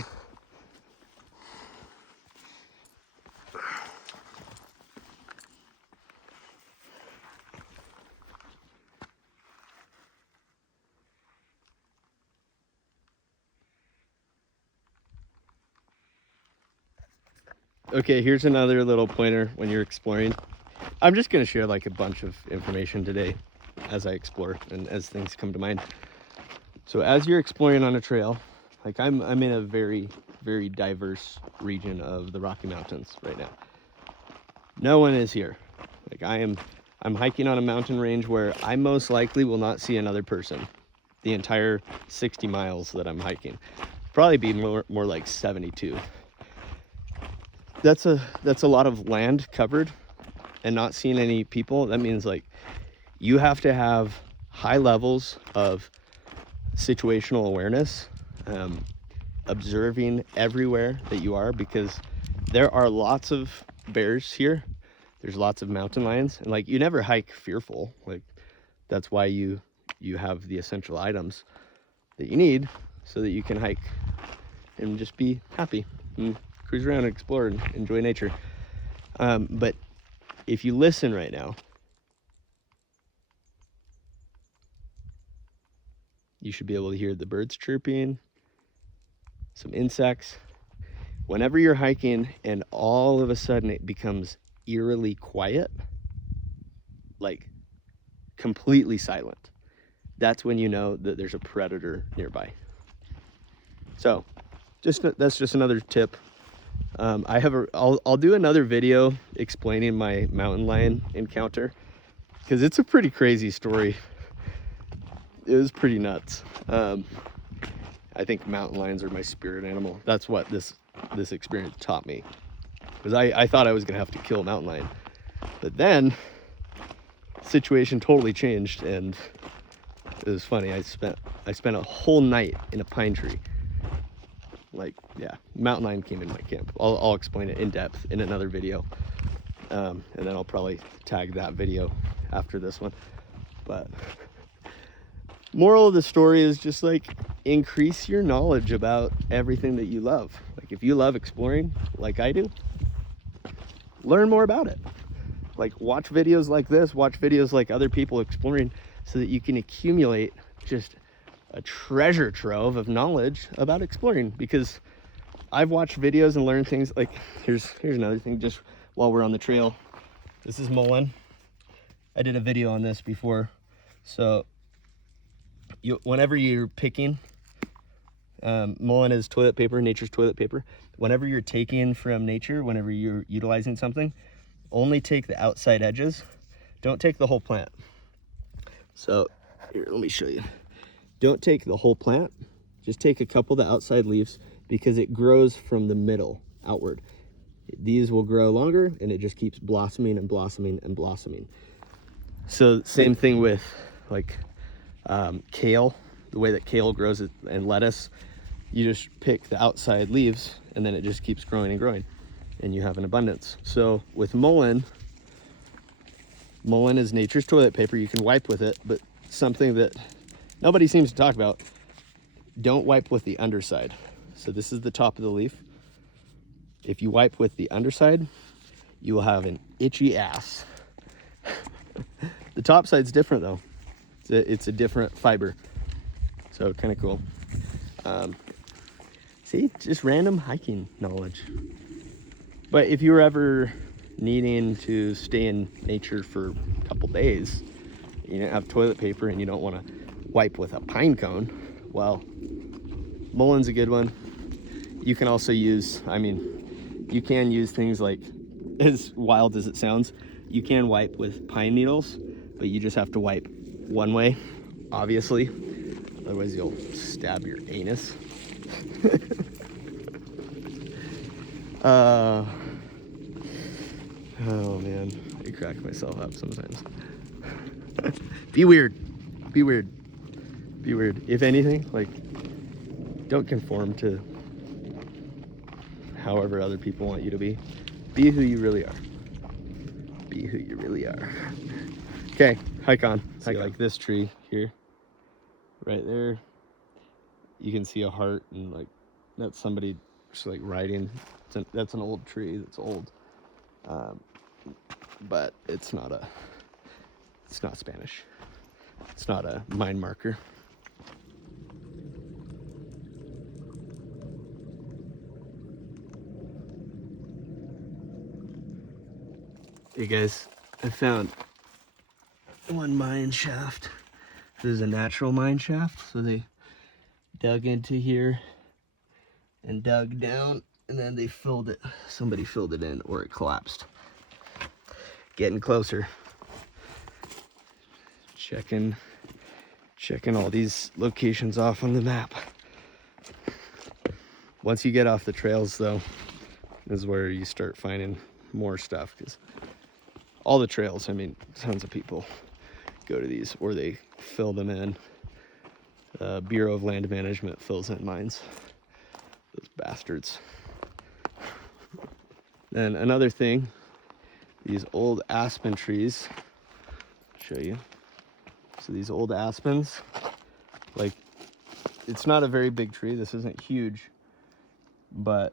Okay, here's another little pointer when you're exploring. I'm just going to share like a bunch of information today as I explore and as things come to mind. So as you're exploring on a trail, like I'm in a very, very diverse region of the Rocky Mountains right now. No one is here. Like I'm hiking on a mountain range where I most likely will not see another person the entire 60 miles that I'm hiking. Probably be more like 72. That's a lot of land covered and not seeing any people. That means like you have to have high levels of situational awareness, observing everywhere that you are, because there are lots of bears here. There's lots of mountain lions, and like you never hike fearful. Like that's why you have the essential items that you need so that you can hike and just be happy and cruise around and explore and enjoy nature. But if you listen right now, you should be able to hear the birds chirping, some insects. Whenever you're hiking and all of a sudden it becomes eerily quiet, like completely silent, that's when you know that there's a predator nearby. So that's just another tip. I'll do another video explaining my mountain lion encounter, because it's a pretty crazy story. It was pretty nuts. I think mountain lions are my spirit animal. That's what this experience taught me. Because I thought I was gonna have to kill a mountain lion, but then situation totally changed, and it was funny. I spent a whole night in a pine tree. Like, yeah, mountain lion came in my camp. I'll explain it in depth in another video, and then I'll probably tag that video after this one. But moral of the story is just like, increase your knowledge about everything that you love. Like, if you love exploring like I do, learn more about it. Like, watch videos like this, watch videos like other people exploring, so that you can accumulate just a treasure trove of knowledge about exploring. Because I've watched videos and learned things. Like, here's another thing, just while we're on the trail. This is mullein. I did a video on this before. So whenever you're picking, mullein is toilet paper, nature's toilet paper. Whenever you're taking from nature, whenever you're utilizing something, only take the outside edges. Don't take the whole plant. So here, let me show you. Don't take the whole plant. Just take a couple of the outside leaves, because it grows from the middle outward. These will grow longer, and it just keeps blossoming and blossoming and blossoming. So same thing with like kale, the way that kale grows, and lettuce. You just pick the outside leaves, and then it just keeps growing and growing, and you have an abundance. So with mullein is nature's toilet paper. You can wipe with it, but something that nobody seems to talk about, don't wipe with the underside. So this is the top of the leaf. If you wipe with the underside, you will have an itchy ass. The top side's different though. It's a different fiber. So kind of cool. See, just random hiking knowledge. But if you were ever needing to stay in nature for a couple days, you don't have toilet paper and you don't want to wipe with a pine cone, well, mullein's a good one. You can also use, you can use things like, as wild as it sounds, you can wipe with pine needles, but you just have to wipe one way, obviously. Otherwise you'll stab your anus. Oh man, I crack myself up sometimes. Be weird. Be weird. Be weird. If anything, like, don't conform to however other people want you to be. Be who you really are. Be who you really are. Okay, hike on. See, like this tree here, right there, you can see a heart, and like that's somebody just like riding. That's an old tree. That's old, but it's not Spanish. It's not a mine marker. Hey guys, I found one mine shaft. This is a natural mine shaft, so they dug into here and dug down, and then they filled it. Somebody filled it in, or it collapsed. Getting closer. Checking all these locations off on the map. Once you get off the trails though, is where you start finding more stuff, because all the trails, tons of people go to these, or they fill them in. Bureau of Land Management fills in mines. Those bastards. Then another thing, these old aspen trees. I'll show you. So these old aspens, like, it's not a very big tree. This isn't huge, but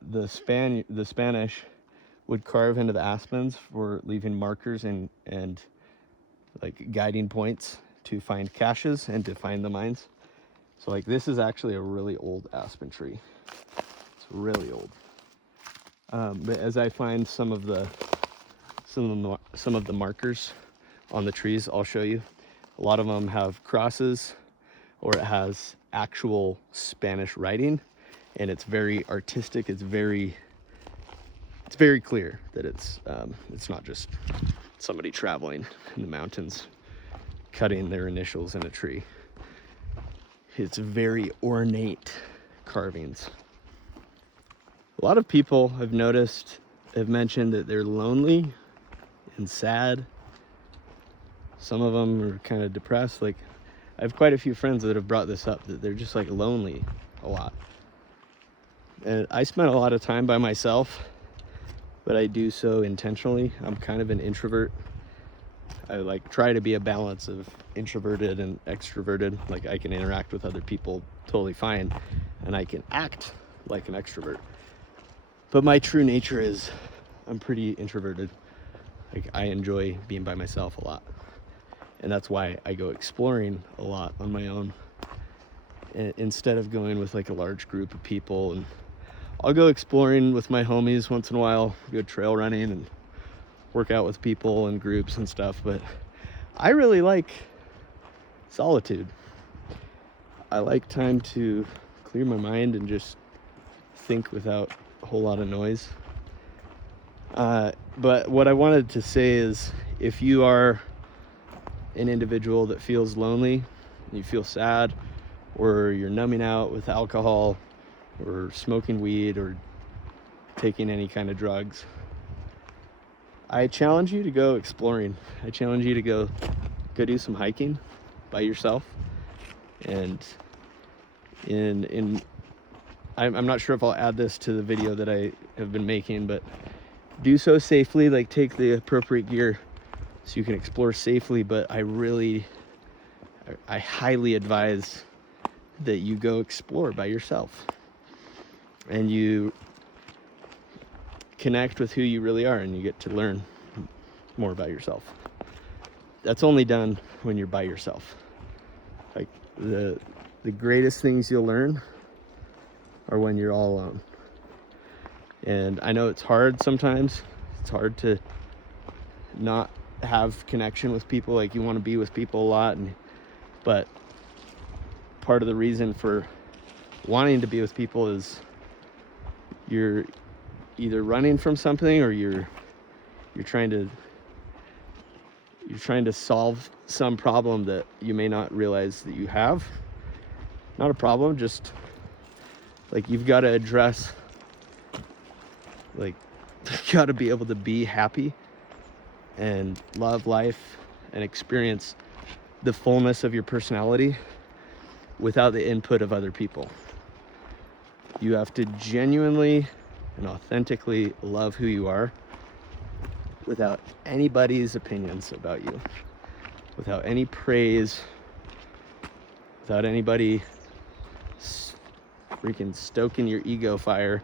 the Spanish would carve into the aspens for leaving markers and like guiding points to find caches and to find the mines. So like this is actually a really old aspen tree. It's really old. But as I find some of the markers on the trees, I'll show you. A lot of them have crosses, or it has actual Spanish writing, and it's very artistic. It's very clear that it's not just somebody traveling in the mountains, cutting their initials in a tree. It's very ornate carvings. A lot of people I've noticed have mentioned that they're lonely and sad. Some of them are kind of depressed. Like, I have quite a few friends that have brought this up, that they're just like lonely a lot. And I spent a lot of time by myself, but I do so intentionally. I'm kind of an introvert. I like try to be a balance of introverted and extroverted. Like, I can interact with other people totally fine, and I can act like an extrovert. But my true nature is I'm pretty introverted. Like, I enjoy being by myself a lot. And that's why I go exploring a lot on my own, instead of going with like a large group of people. And I'll go exploring with my homies once in a while, go trail running and work out with people and groups and stuff. But I really like solitude. I like time to clear my mind and just think without a whole lot of noise. But what I wanted to say is, if you are an individual that feels lonely, you feel sad, or you're numbing out with alcohol or smoking weed or taking any kind of drugs, I challenge you to go exploring. I challenge you to go do some hiking by yourself. And I'm not sure if I'll add this to the video that I have been making, but do so safely. Like, take the appropriate gear so you can explore safely. But I highly advise that you go explore by yourself and you connect with who you really are, and you get to learn more about yourself. That's only done when you're by yourself. Like, the greatest things you'll learn are when you're all alone. And I know it's hard sometimes. It's hard to not have connection with people. Like, you want to be with people a lot, but part of the reason for wanting to be with people is you're either running from something, or you're trying to solve some problem that you may not realize that you have. Not a problem, just like, you've got to address, like, you've got to be able to be happy and love life and experience the fullness of your personality without the input of other people. You have to genuinely and authentically love who you are without anybody's opinions about you, without any praise, without anybody freaking stoking your ego fire.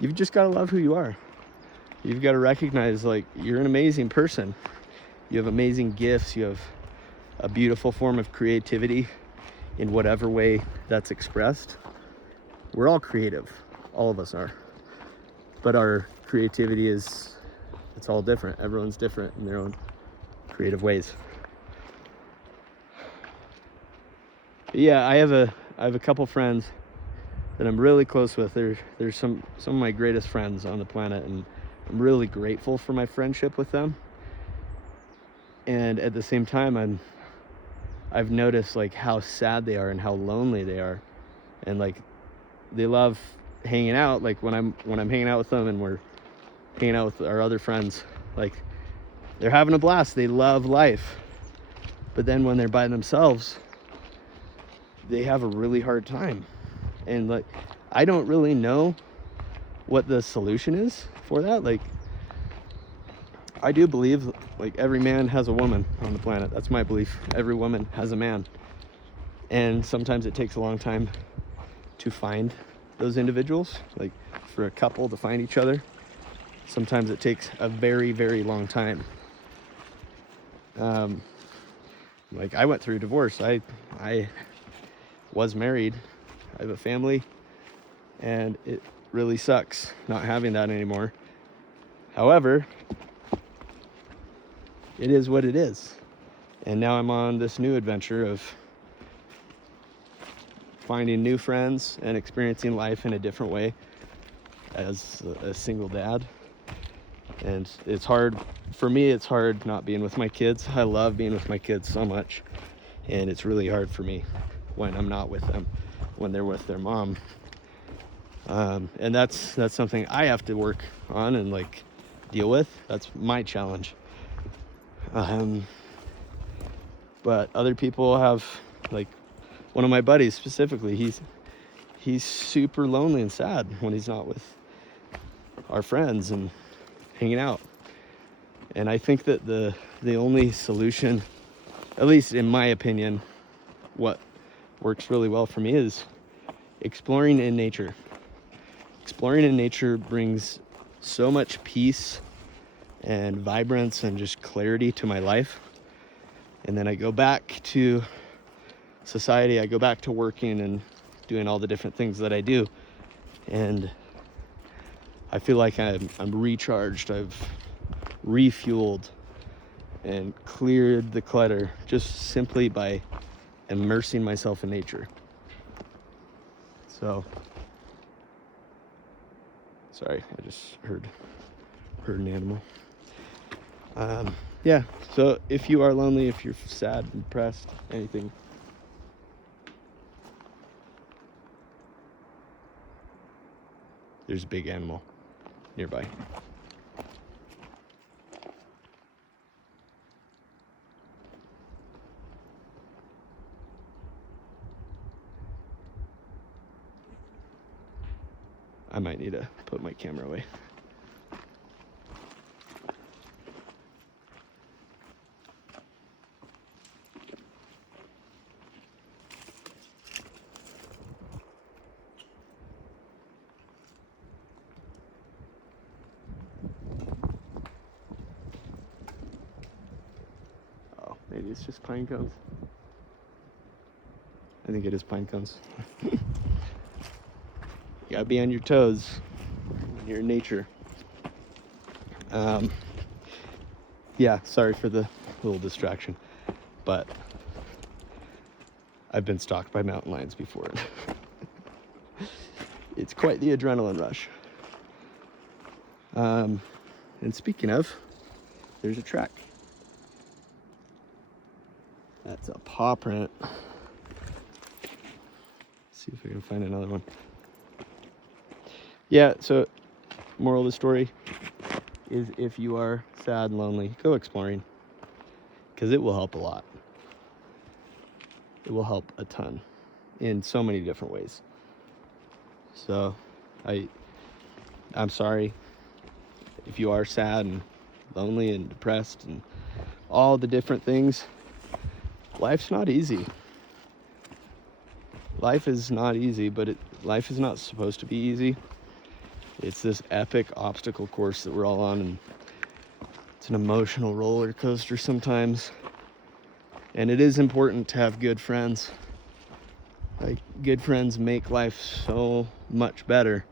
You've just got to love who you are. You've got to recognize, like, you're an amazing person. You have amazing gifts. You have a beautiful form of creativity in whatever way that's expressed. We're all creative. All of us are. But our creativity it's all different. Everyone's different in their own creative ways. But yeah, I have a couple friends that I'm really close with. There's some of my greatest friends on the planet, and I'm really grateful for my friendship with them. And at the same time, I've noticed, like, how sad they are and how lonely they are. And, like, they love hanging out. Like, when I'm hanging out with them and we're hanging out with our other friends, like, they're having a blast. They love life. But then when they're by themselves, they have a really hard time. And, like, I don't really know what the solution is for that. Like, I do believe, like, every man has a woman on the planet. That's my belief. Every woman has a man. And sometimes it takes a long time to find those individuals. Like, for a couple to find each other, sometimes it takes a very, very long time. Like, I went through a divorce. I was married. I have a family, and it really sucks not having that anymore. However, it is what it is. And now I'm on this new adventure of finding new friends and experiencing life in a different way as a single dad. And it's hard for me. It's hard not being with my kids. I love being with my kids so much, and it's really hard for me when I'm not with them, when they're with their mom. And that's something I have to work on and like deal with. That's my challenge. But other people have, like one of my buddies specifically, he's super lonely and sad when he's not with our friends and hanging out. And I think that the only solution, at least in my opinion, what works really well for me is exploring in nature. Exploring in nature brings so much peace and vibrance and just clarity to my life. And then I go back to society, I go back to working and doing all the different things that I do, and I feel like I'm recharged, I've refueled and cleared the clutter just simply by immersing myself in nature. So sorry, I just heard an animal. Yeah, so if you are lonely, if you're sad, depressed, anything, there's a big animal nearby. I might need to put my camera away. Oh, maybe it's just pine cones. I think it is pine cones. You gotta be on your toes when you're in nature. Yeah, sorry for the little distraction, but I've been stalked by mountain lions before. It's quite the adrenaline rush. And speaking of, there's a track. That's a paw print. Let's see if I can find another one. Yeah, so moral of the story is if you are sad and lonely, go exploring, because it will help a lot. It will help a ton in so many different ways. So I'm sorry if you are sad and lonely and depressed and all the different things. Life's not easy. Life is not easy, but life is not supposed to be easy. It's this epic obstacle course that we're all on, and it's an emotional roller coaster sometimes. And it is important to have good friends. Like, good friends make life so much better.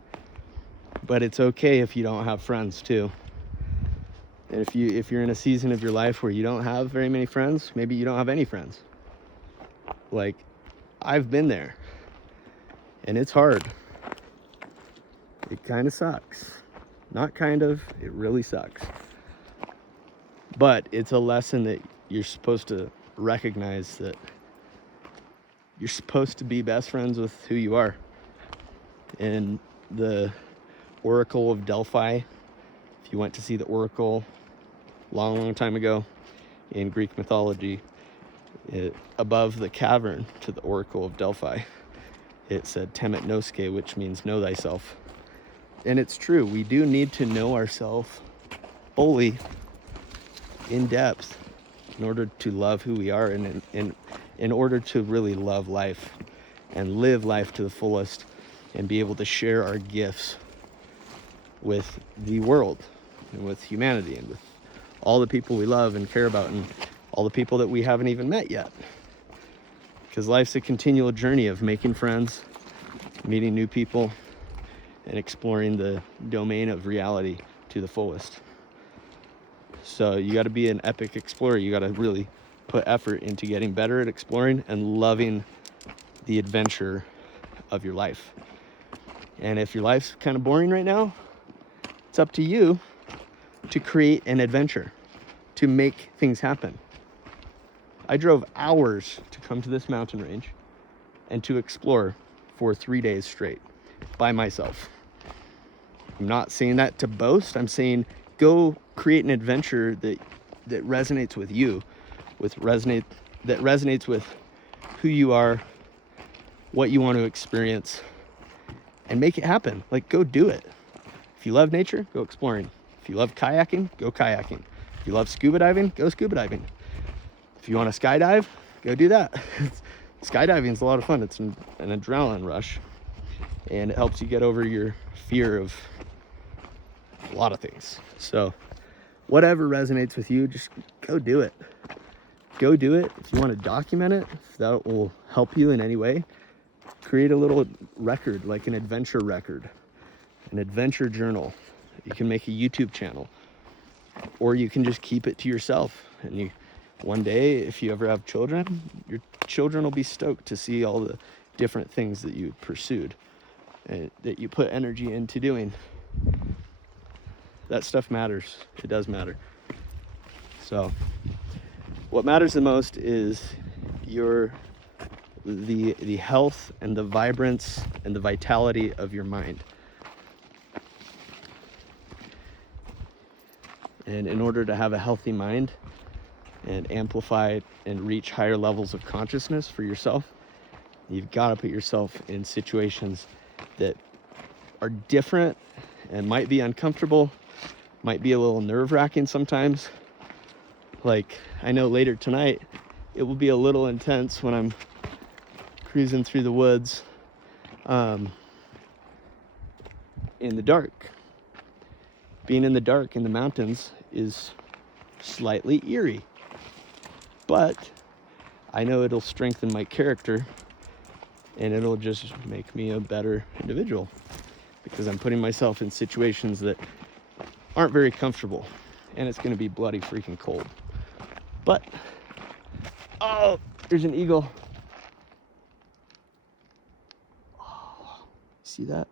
But it's okay if you don't have friends too. And if you're in a season of your life where you don't have very many friends, maybe you don't have any friends. Like, I've been there. And it's hard. It kind of sucks. Not kind of, it really sucks. But it's a lesson that you're supposed to recognize, that you're supposed to be best friends with who you are. And the Oracle of Delphi, if you went to see the Oracle long time ago in Greek mythology, above the cavern to the Oracle of Delphi, it said temet noske, which means know thyself. And it's true, we do need to know ourselves fully, in depth, in order to love who we are, and in order to really love life and live life to the fullest and be able to share our gifts with the world and with humanity and with all the people we love and care about and all the people that we haven't even met yet. Because life's a continual journey of making friends, meeting new people, and exploring the domain of reality to the fullest. So you got to be an epic explorer. You got to really put effort into getting better at exploring and loving the adventure of your life. And if your life's kind of boring right now, it's up to you to create an adventure, to make things happen. I drove hours to come to this mountain range and to explore for 3 days straight by myself. I'm not saying that to boast. I'm saying go create an adventure that resonates with you, that resonates with who you are, what you want to experience, and make it happen. Like, go do it. If you love nature, go exploring. If you love kayaking, go kayaking. If you love scuba diving, go scuba diving. If you want to skydive, go do that. Skydiving is a lot of fun. It's an adrenaline rush, and it helps you get over your fear of a lot of things. So whatever resonates with you, just go do it. Go do it. If you want to document it, if that will help you in any way, create a little record, like an adventure record, an adventure journal. You can make a YouTube channel, or you can just keep it to yourself. And one day, if you ever have children, your children will be stoked to see all the different things that you pursued and that you put energy into doing. That stuff matters. It does matter. So what matters the most is the health and the vibrance and the vitality of your mind. And in order to have a healthy mind and amplify and reach higher levels of consciousness for yourself, you've got to put yourself in situations that are different and might be uncomfortable, might be a little nerve-wracking sometimes. Like, I know later tonight it will be a little intense when I'm cruising through the woods in the dark. Being in the dark in the mountains is slightly eerie, but I know it'll strengthen my character and it'll just make me a better individual, because I'm putting myself in situations that aren't very comfortable, and it's going to be bloody freaking cold. But, oh, there's an eagle. Oh, see that?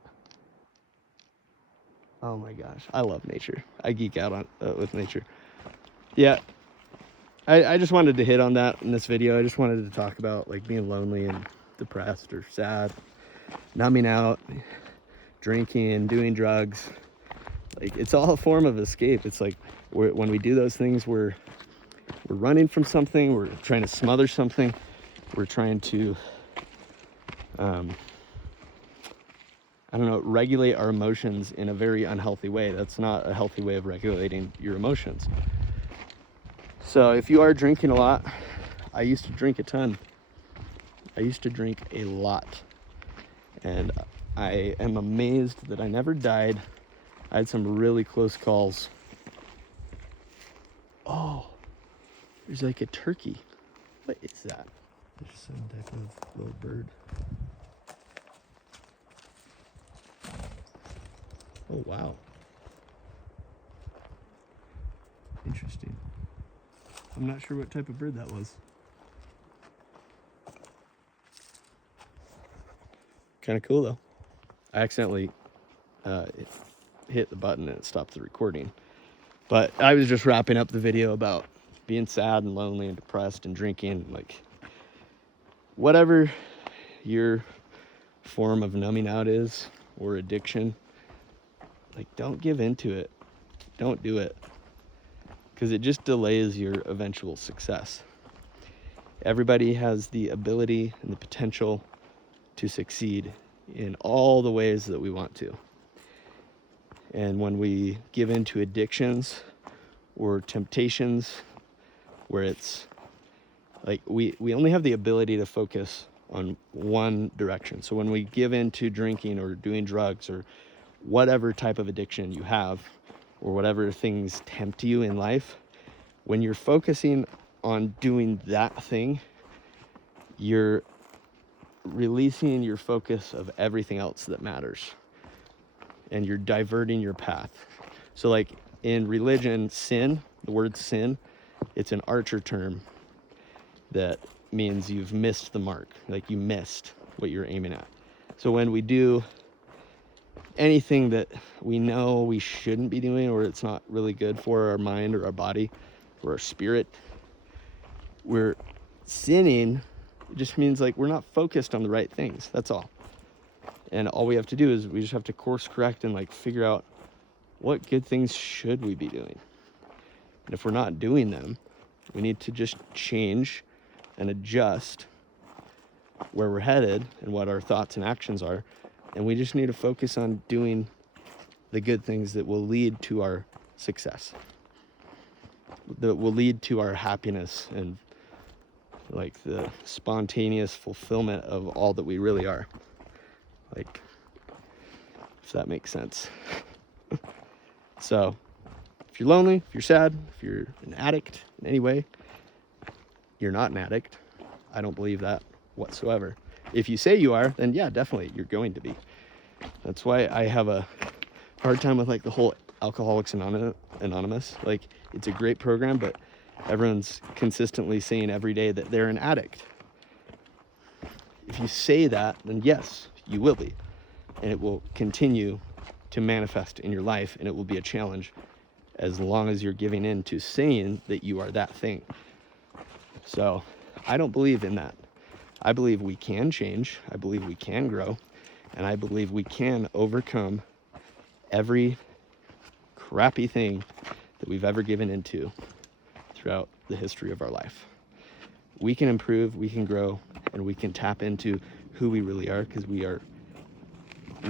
Oh my gosh, I love nature. I geek out on with nature. Yeah, I just wanted to hit on that in this video. I just wanted to talk about like being lonely and depressed or sad, numbing out, drinking, doing drugs. Like, it's all a form of escape. It's like when we do those things, we're running from something, we're trying to smother something, we're trying to I don't know, regulate our emotions in a very unhealthy way. That's not a healthy way of regulating your emotions. So if you are drinking a lot, I used to drink a ton. I used to drink a lot. And I am amazed that I never died. I had some really close calls. Oh, there's like a turkey. What is that? There's some type of little bird. Oh, wow. Interesting. I'm not sure what type of bird that was. Kind of cool though. I accidentally hit the button and it stopped the recording. But I was just wrapping up the video about being sad and lonely and depressed and drinking. Like, whatever your form of numbing out is, or addiction, like, don't give into it. Don't do it, because it just delays your eventual success. Everybody has the ability and the potential to succeed in all the ways that we want to. And when we give into addictions or temptations, where it's like we only have the ability to focus on one direction. So when we give into drinking or doing drugs or whatever type of addiction you have, or whatever things tempt you in life, when you're focusing on doing that thing, you're releasing your focus of everything else that matters, and you're diverting your path. So like in religion, sin, the word sin, it's an archer term that means you've missed the mark, like you missed what you're aiming at. So when we do anything that we know we shouldn't be doing, or it's not really good for our mind or our body or our spirit, we're sinning. It just means like we're not focused on the right things. That's all. And all we have to do is we just have to course correct and like figure out what good things should we be doing. And if we're not doing them, we need to just change and adjust where we're headed and what our thoughts and actions are. And we just need to focus on doing the good things that will lead to our success, that will lead to our happiness and like the spontaneous fulfillment of all that we really are. Like, if that makes sense. So if you're lonely, if you're sad, if you're an addict in any way, you're not an addict. I don't believe that whatsoever. If you say you are, then yeah, definitely you're going to be. That's why I have a hard time with like the whole Alcoholics Anonymous. Like, it's a great program, but everyone's consistently saying every day that they're an addict. If you say that, then yes, you will be. And it will continue to manifest in your life, and it will be a challenge as long as you're giving in to saying that you are that thing. So I don't believe in that. I believe we can change. I believe we can grow. And I believe we can overcome every crappy thing that we've ever given into throughout the history of our life. We can improve, we can grow, and we can tap into who we really are, because we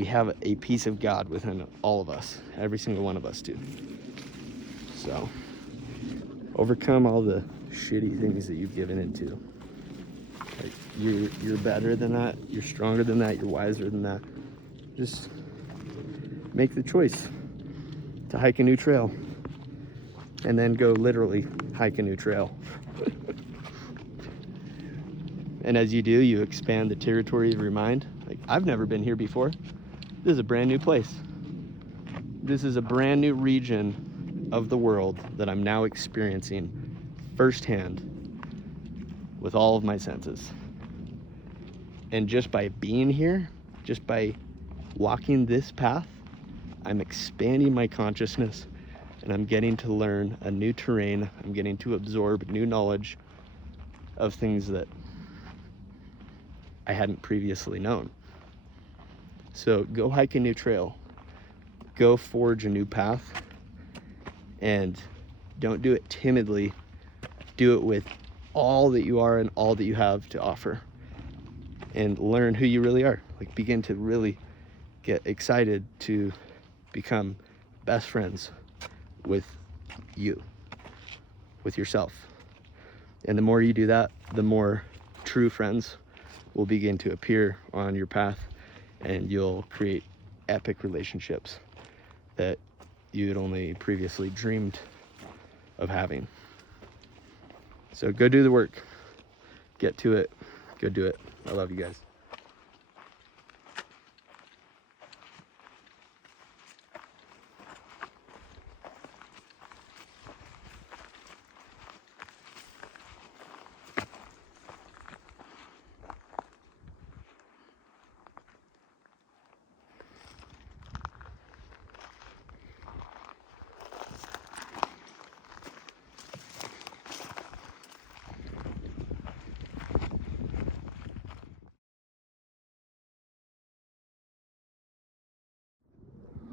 have a piece of God within all of us. Every single one of us do. So overcome all the shitty things that you've given into. Like, you're better than that, you're stronger than that, you're wiser than that. Just make the choice to hike a new trail, and then go literally hike a new trail. And as you do, you expand the territory of your mind. Like, I've never been here before. This is a brand new place. This is a brand new region of the world that I'm now experiencing firsthand with all of my senses. And just by being here, just by walking this path, I'm expanding my consciousness, and I'm getting to learn a new terrain. I'm getting to absorb new knowledge of things that I hadn't previously known. So go hike a new trail, go forge a new path, and don't do it timidly. Do it with all that you are and all that you have to offer, and learn who you really are. Like, begin to really get excited to become best friends with you, with yourself. And the more you do that, the more true friends will begin to appear on your path, and you'll create epic relationships that you had only previously dreamed of having. So go do the work, get to it, go do it. I love you guys.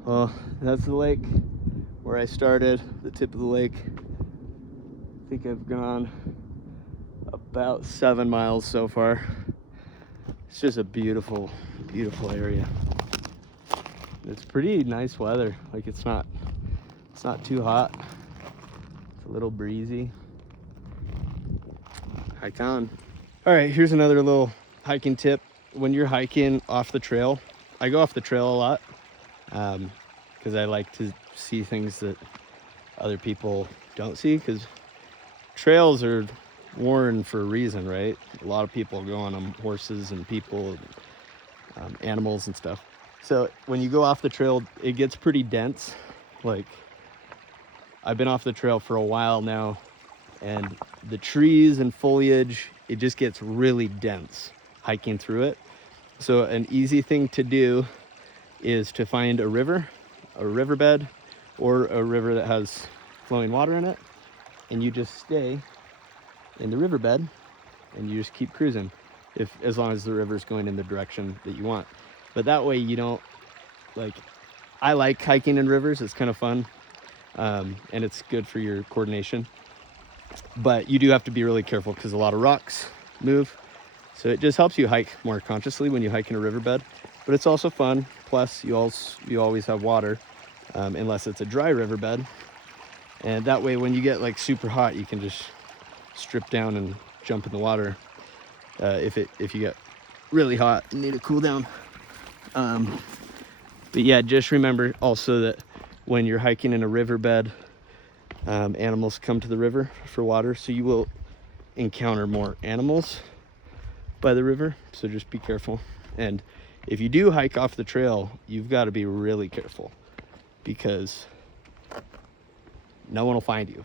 Well, that's the lake where I started, the tip of the lake. I think I've gone about 7 miles so far. It's just a beautiful, beautiful area. It's pretty nice weather. Like, it's not too hot. It's a little breezy. Hike on. All right, here's another little hiking tip. When you're hiking off the trail, I go off the trail a lot, because I like to see things that other people don't see, because trails are worn for a reason, right? A lot of people go on them, horses and people, and animals and stuff. So when you go off the trail, it gets pretty dense. Like, I've been off the trail for a while now, and the trees and foliage, it just gets really dense hiking through it. So an easy thing to do is to find a riverbed, or a river that has flowing water in it, and you just stay in the riverbed and you just keep cruising, as long as the river's going in the direction that you want. But that way you don't, like, I like hiking in rivers. It's kind of fun, and it's good for your coordination. But you do have to be really careful because a lot of rocks move. So it just helps you hike more consciously when you hike in a riverbed. But it's also fun. Plus, you always have water, unless it's a dry riverbed. And that way, when you get like super hot, you can just strip down and jump in the water. If you get really hot and need to cool down. But yeah, just remember also that when you're hiking in a riverbed, animals come to the river for water, so you will encounter more animals by the river, so just be careful. And if you do hike off the trail, you've got to be really careful, because no one will find you.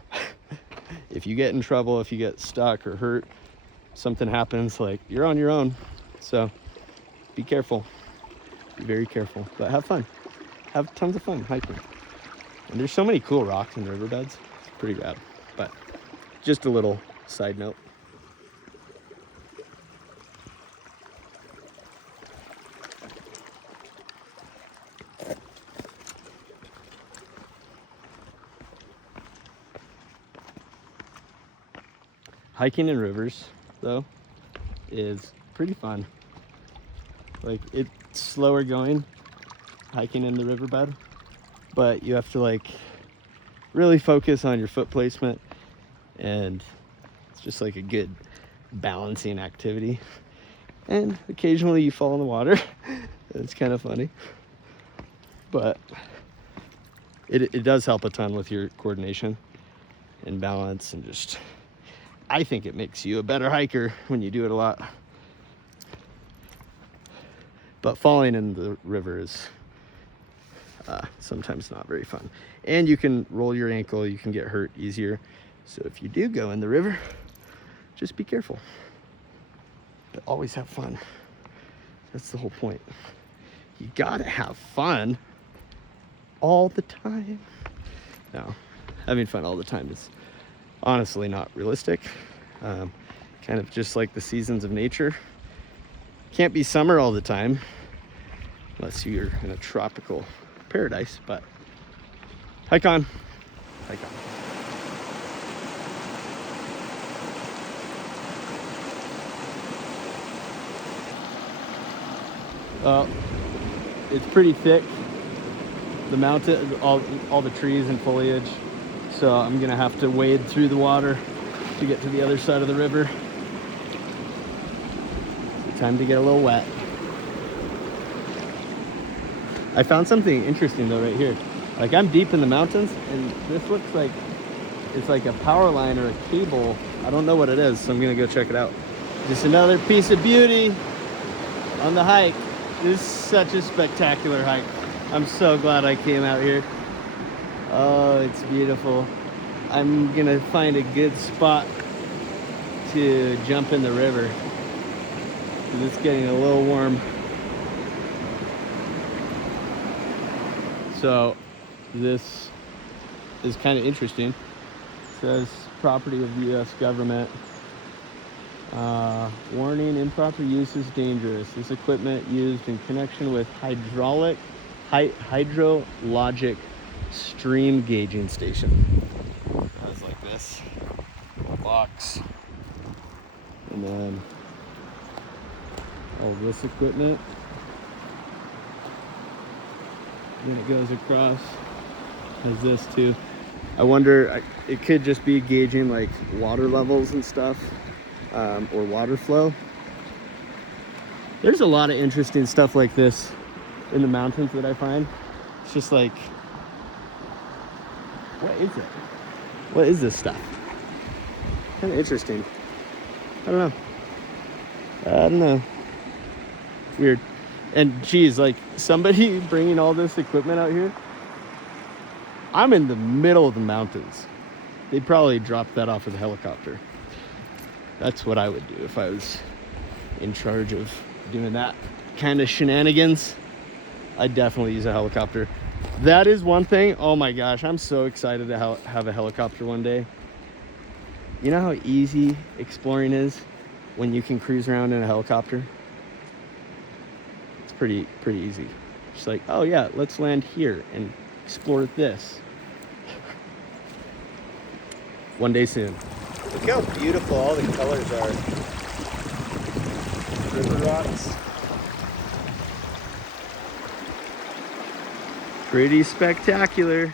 If you get in trouble, if you get stuck or hurt, something happens, like, you're on your own. So be careful, be very careful, but have fun, have tons of fun hiking. And there's so many cool rocks and riverbeds. It's pretty rad. But just a little side note. Hiking in rivers, though, is pretty fun. Like, it's slower going, hiking in the riverbed, but you have to, like, really focus on your foot placement, and it's just like a good balancing activity. And occasionally you fall in the water. It's kind of funny, but it does help a ton with your coordination and balance, and just, I think it makes you a better hiker when you do it a lot. But falling in the river is sometimes not very fun. And you can roll your ankle, you can get hurt easier. So if you do go in the river, just be careful. But always have fun. That's the whole point. You gotta have fun all the time. Now, having fun all the time is honestly not realistic. Kind of just like the seasons of nature. Can't be summer all the time, unless you're in a tropical paradise, but hike on, hike on. Well, it's pretty thick, the mountain, all the trees and foliage, so I'm gonna have to wade through the water to get to the other side of the river. Time to get a little wet. I found something interesting though right here. Like, I'm deep in the mountains, and this looks like it's like a power line or a cable. I don't know what it is, so I'm gonna go check it out. Just another piece of beauty on the hike. This is such a spectacular hike. I'm so glad I came out here. Oh, it's beautiful. I'm gonna find a good spot to jump in the river, because it's getting a little warm. So this is kind of interesting. It says property of the U.S. government. Warning, improper use is dangerous. This equipment used in connection with hydrologic stream gauging station. It's like this box, and then all this equipment. Then it goes across, has this too. I wonder, it could just be gauging like water levels and stuff, or water flow. There's a lot of interesting stuff like this in the mountains that I find. It's just like, what is it? What is this stuff? Kind of interesting. I don't know. It's weird. And geez, like, somebody bringing all this equipment out here, I'm in the middle of the mountains. They'd probably drop that off with a helicopter. That's what I would do if I was in charge of doing that kind of shenanigans. I definitely use a helicopter. That is one thing. Oh my gosh, I'm so excited to have a helicopter one day. You know how easy exploring is when you can cruise around in a helicopter? It's pretty easy. Just like, oh yeah, let's land here and explore this. One day soon. Look how beautiful all the colors are. River rocks. Pretty spectacular.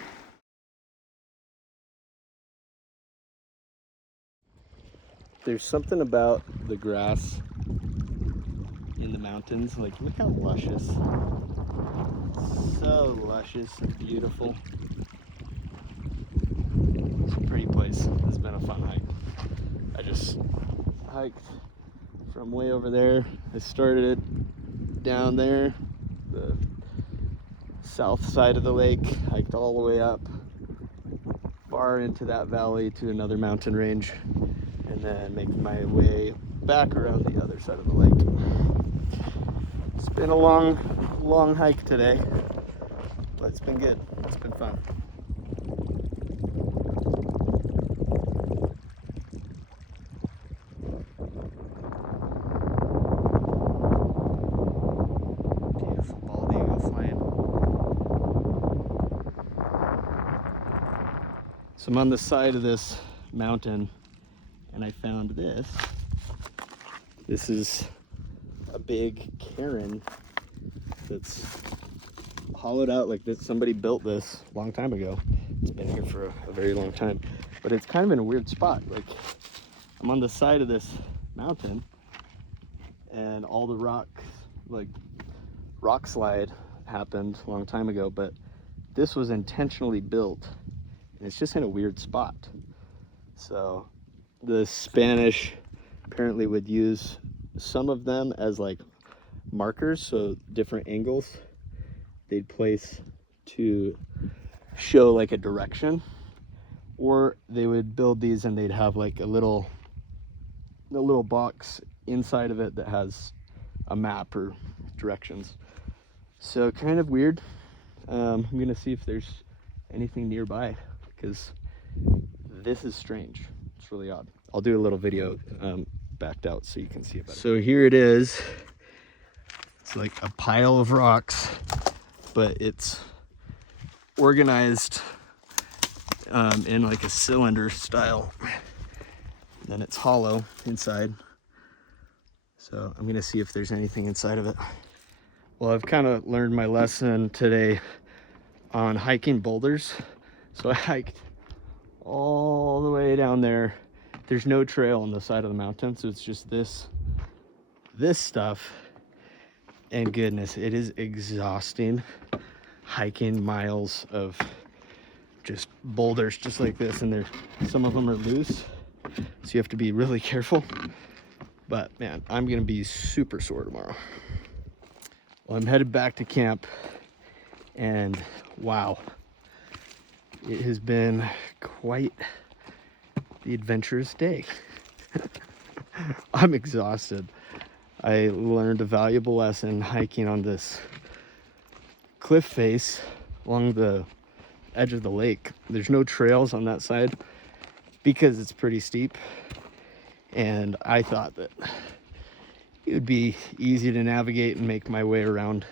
There's something about the grass in the mountains. Like, look how luscious. So luscious and beautiful. It's a pretty place. It's been a fun hike. I just hiked from way over there. I started it down there, the south side of the lake, hiked all the way up far into that valley to another mountain range, and then making my way back around the other side of the lake. It's been a long hike today, but it's been good. It's been fun. Beautiful bald eagle flying. So I'm on the side of this mountain, and I found this. This is a big cairn that's hollowed out like this. Somebody built this a long time ago. It's been here for a very long time, but it's kind of in a weird spot. Like, I'm on the side of this mountain, and all the rock slide happened a long time ago, but this was intentionally built, and it's just in a weird spot. So the Spanish apparently would use some of them as like markers, so different angles they'd place to show like a direction, or they would build these and they'd have like a little box inside of it that has a map or directions. So kind of weird. I'm gonna see if there's anything nearby, because this is strange. It's really odd. I'll do a little video backed out so you can see it better. So here it is. It's like a pile of rocks, but it's organized in like a cylinder style. And then it's hollow inside. So I'm gonna see if there's anything inside of it. Well, I've kind of learned my lesson today on hiking boulders. So I hiked all the way down there. There's no trail on the side of the mountain, so it's just this stuff. And goodness, it is exhausting hiking miles of just boulders just like this, and some of them are loose, so you have to be really careful. But man, I'm gonna be super sore tomorrow. Well, I'm headed back to camp, and wow, it has been quite the adventurous day. I'm exhausted. I learned a valuable lesson hiking on this cliff face along the edge of the lake. There's no trails on that side because it's pretty steep, and I thought that it would be easy to navigate and make my way around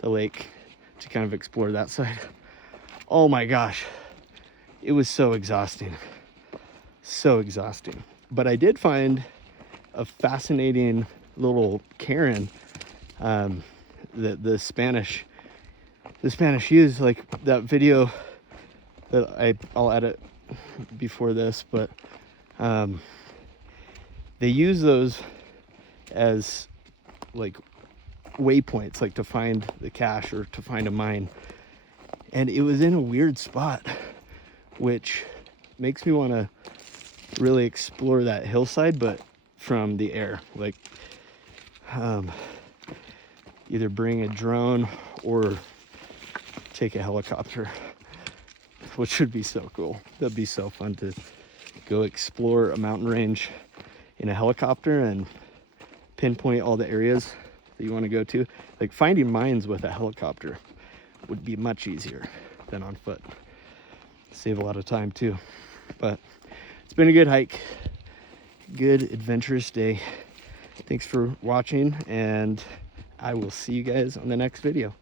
the lake to kind of explore that side. Oh my gosh, it was so exhausting. So exhausting. But I did find a fascinating little cairn that the Spanish use. Like that video that I'll edit before this, but they use those as like waypoints, like to find the cache or to find a mine. And it was in a weird spot, which makes me want to really explore that hillside, but from the air. Like either bring a drone or take a helicopter, which would be so cool. That'd be so fun to go explore a mountain range in a helicopter and pinpoint all the areas that you want to go to. Like finding mines with a helicopter would be much easier than on foot. Save a lot of time too. But it's been a good hike, good adventurous day. Thanks for watching, and I will see you guys on the next video.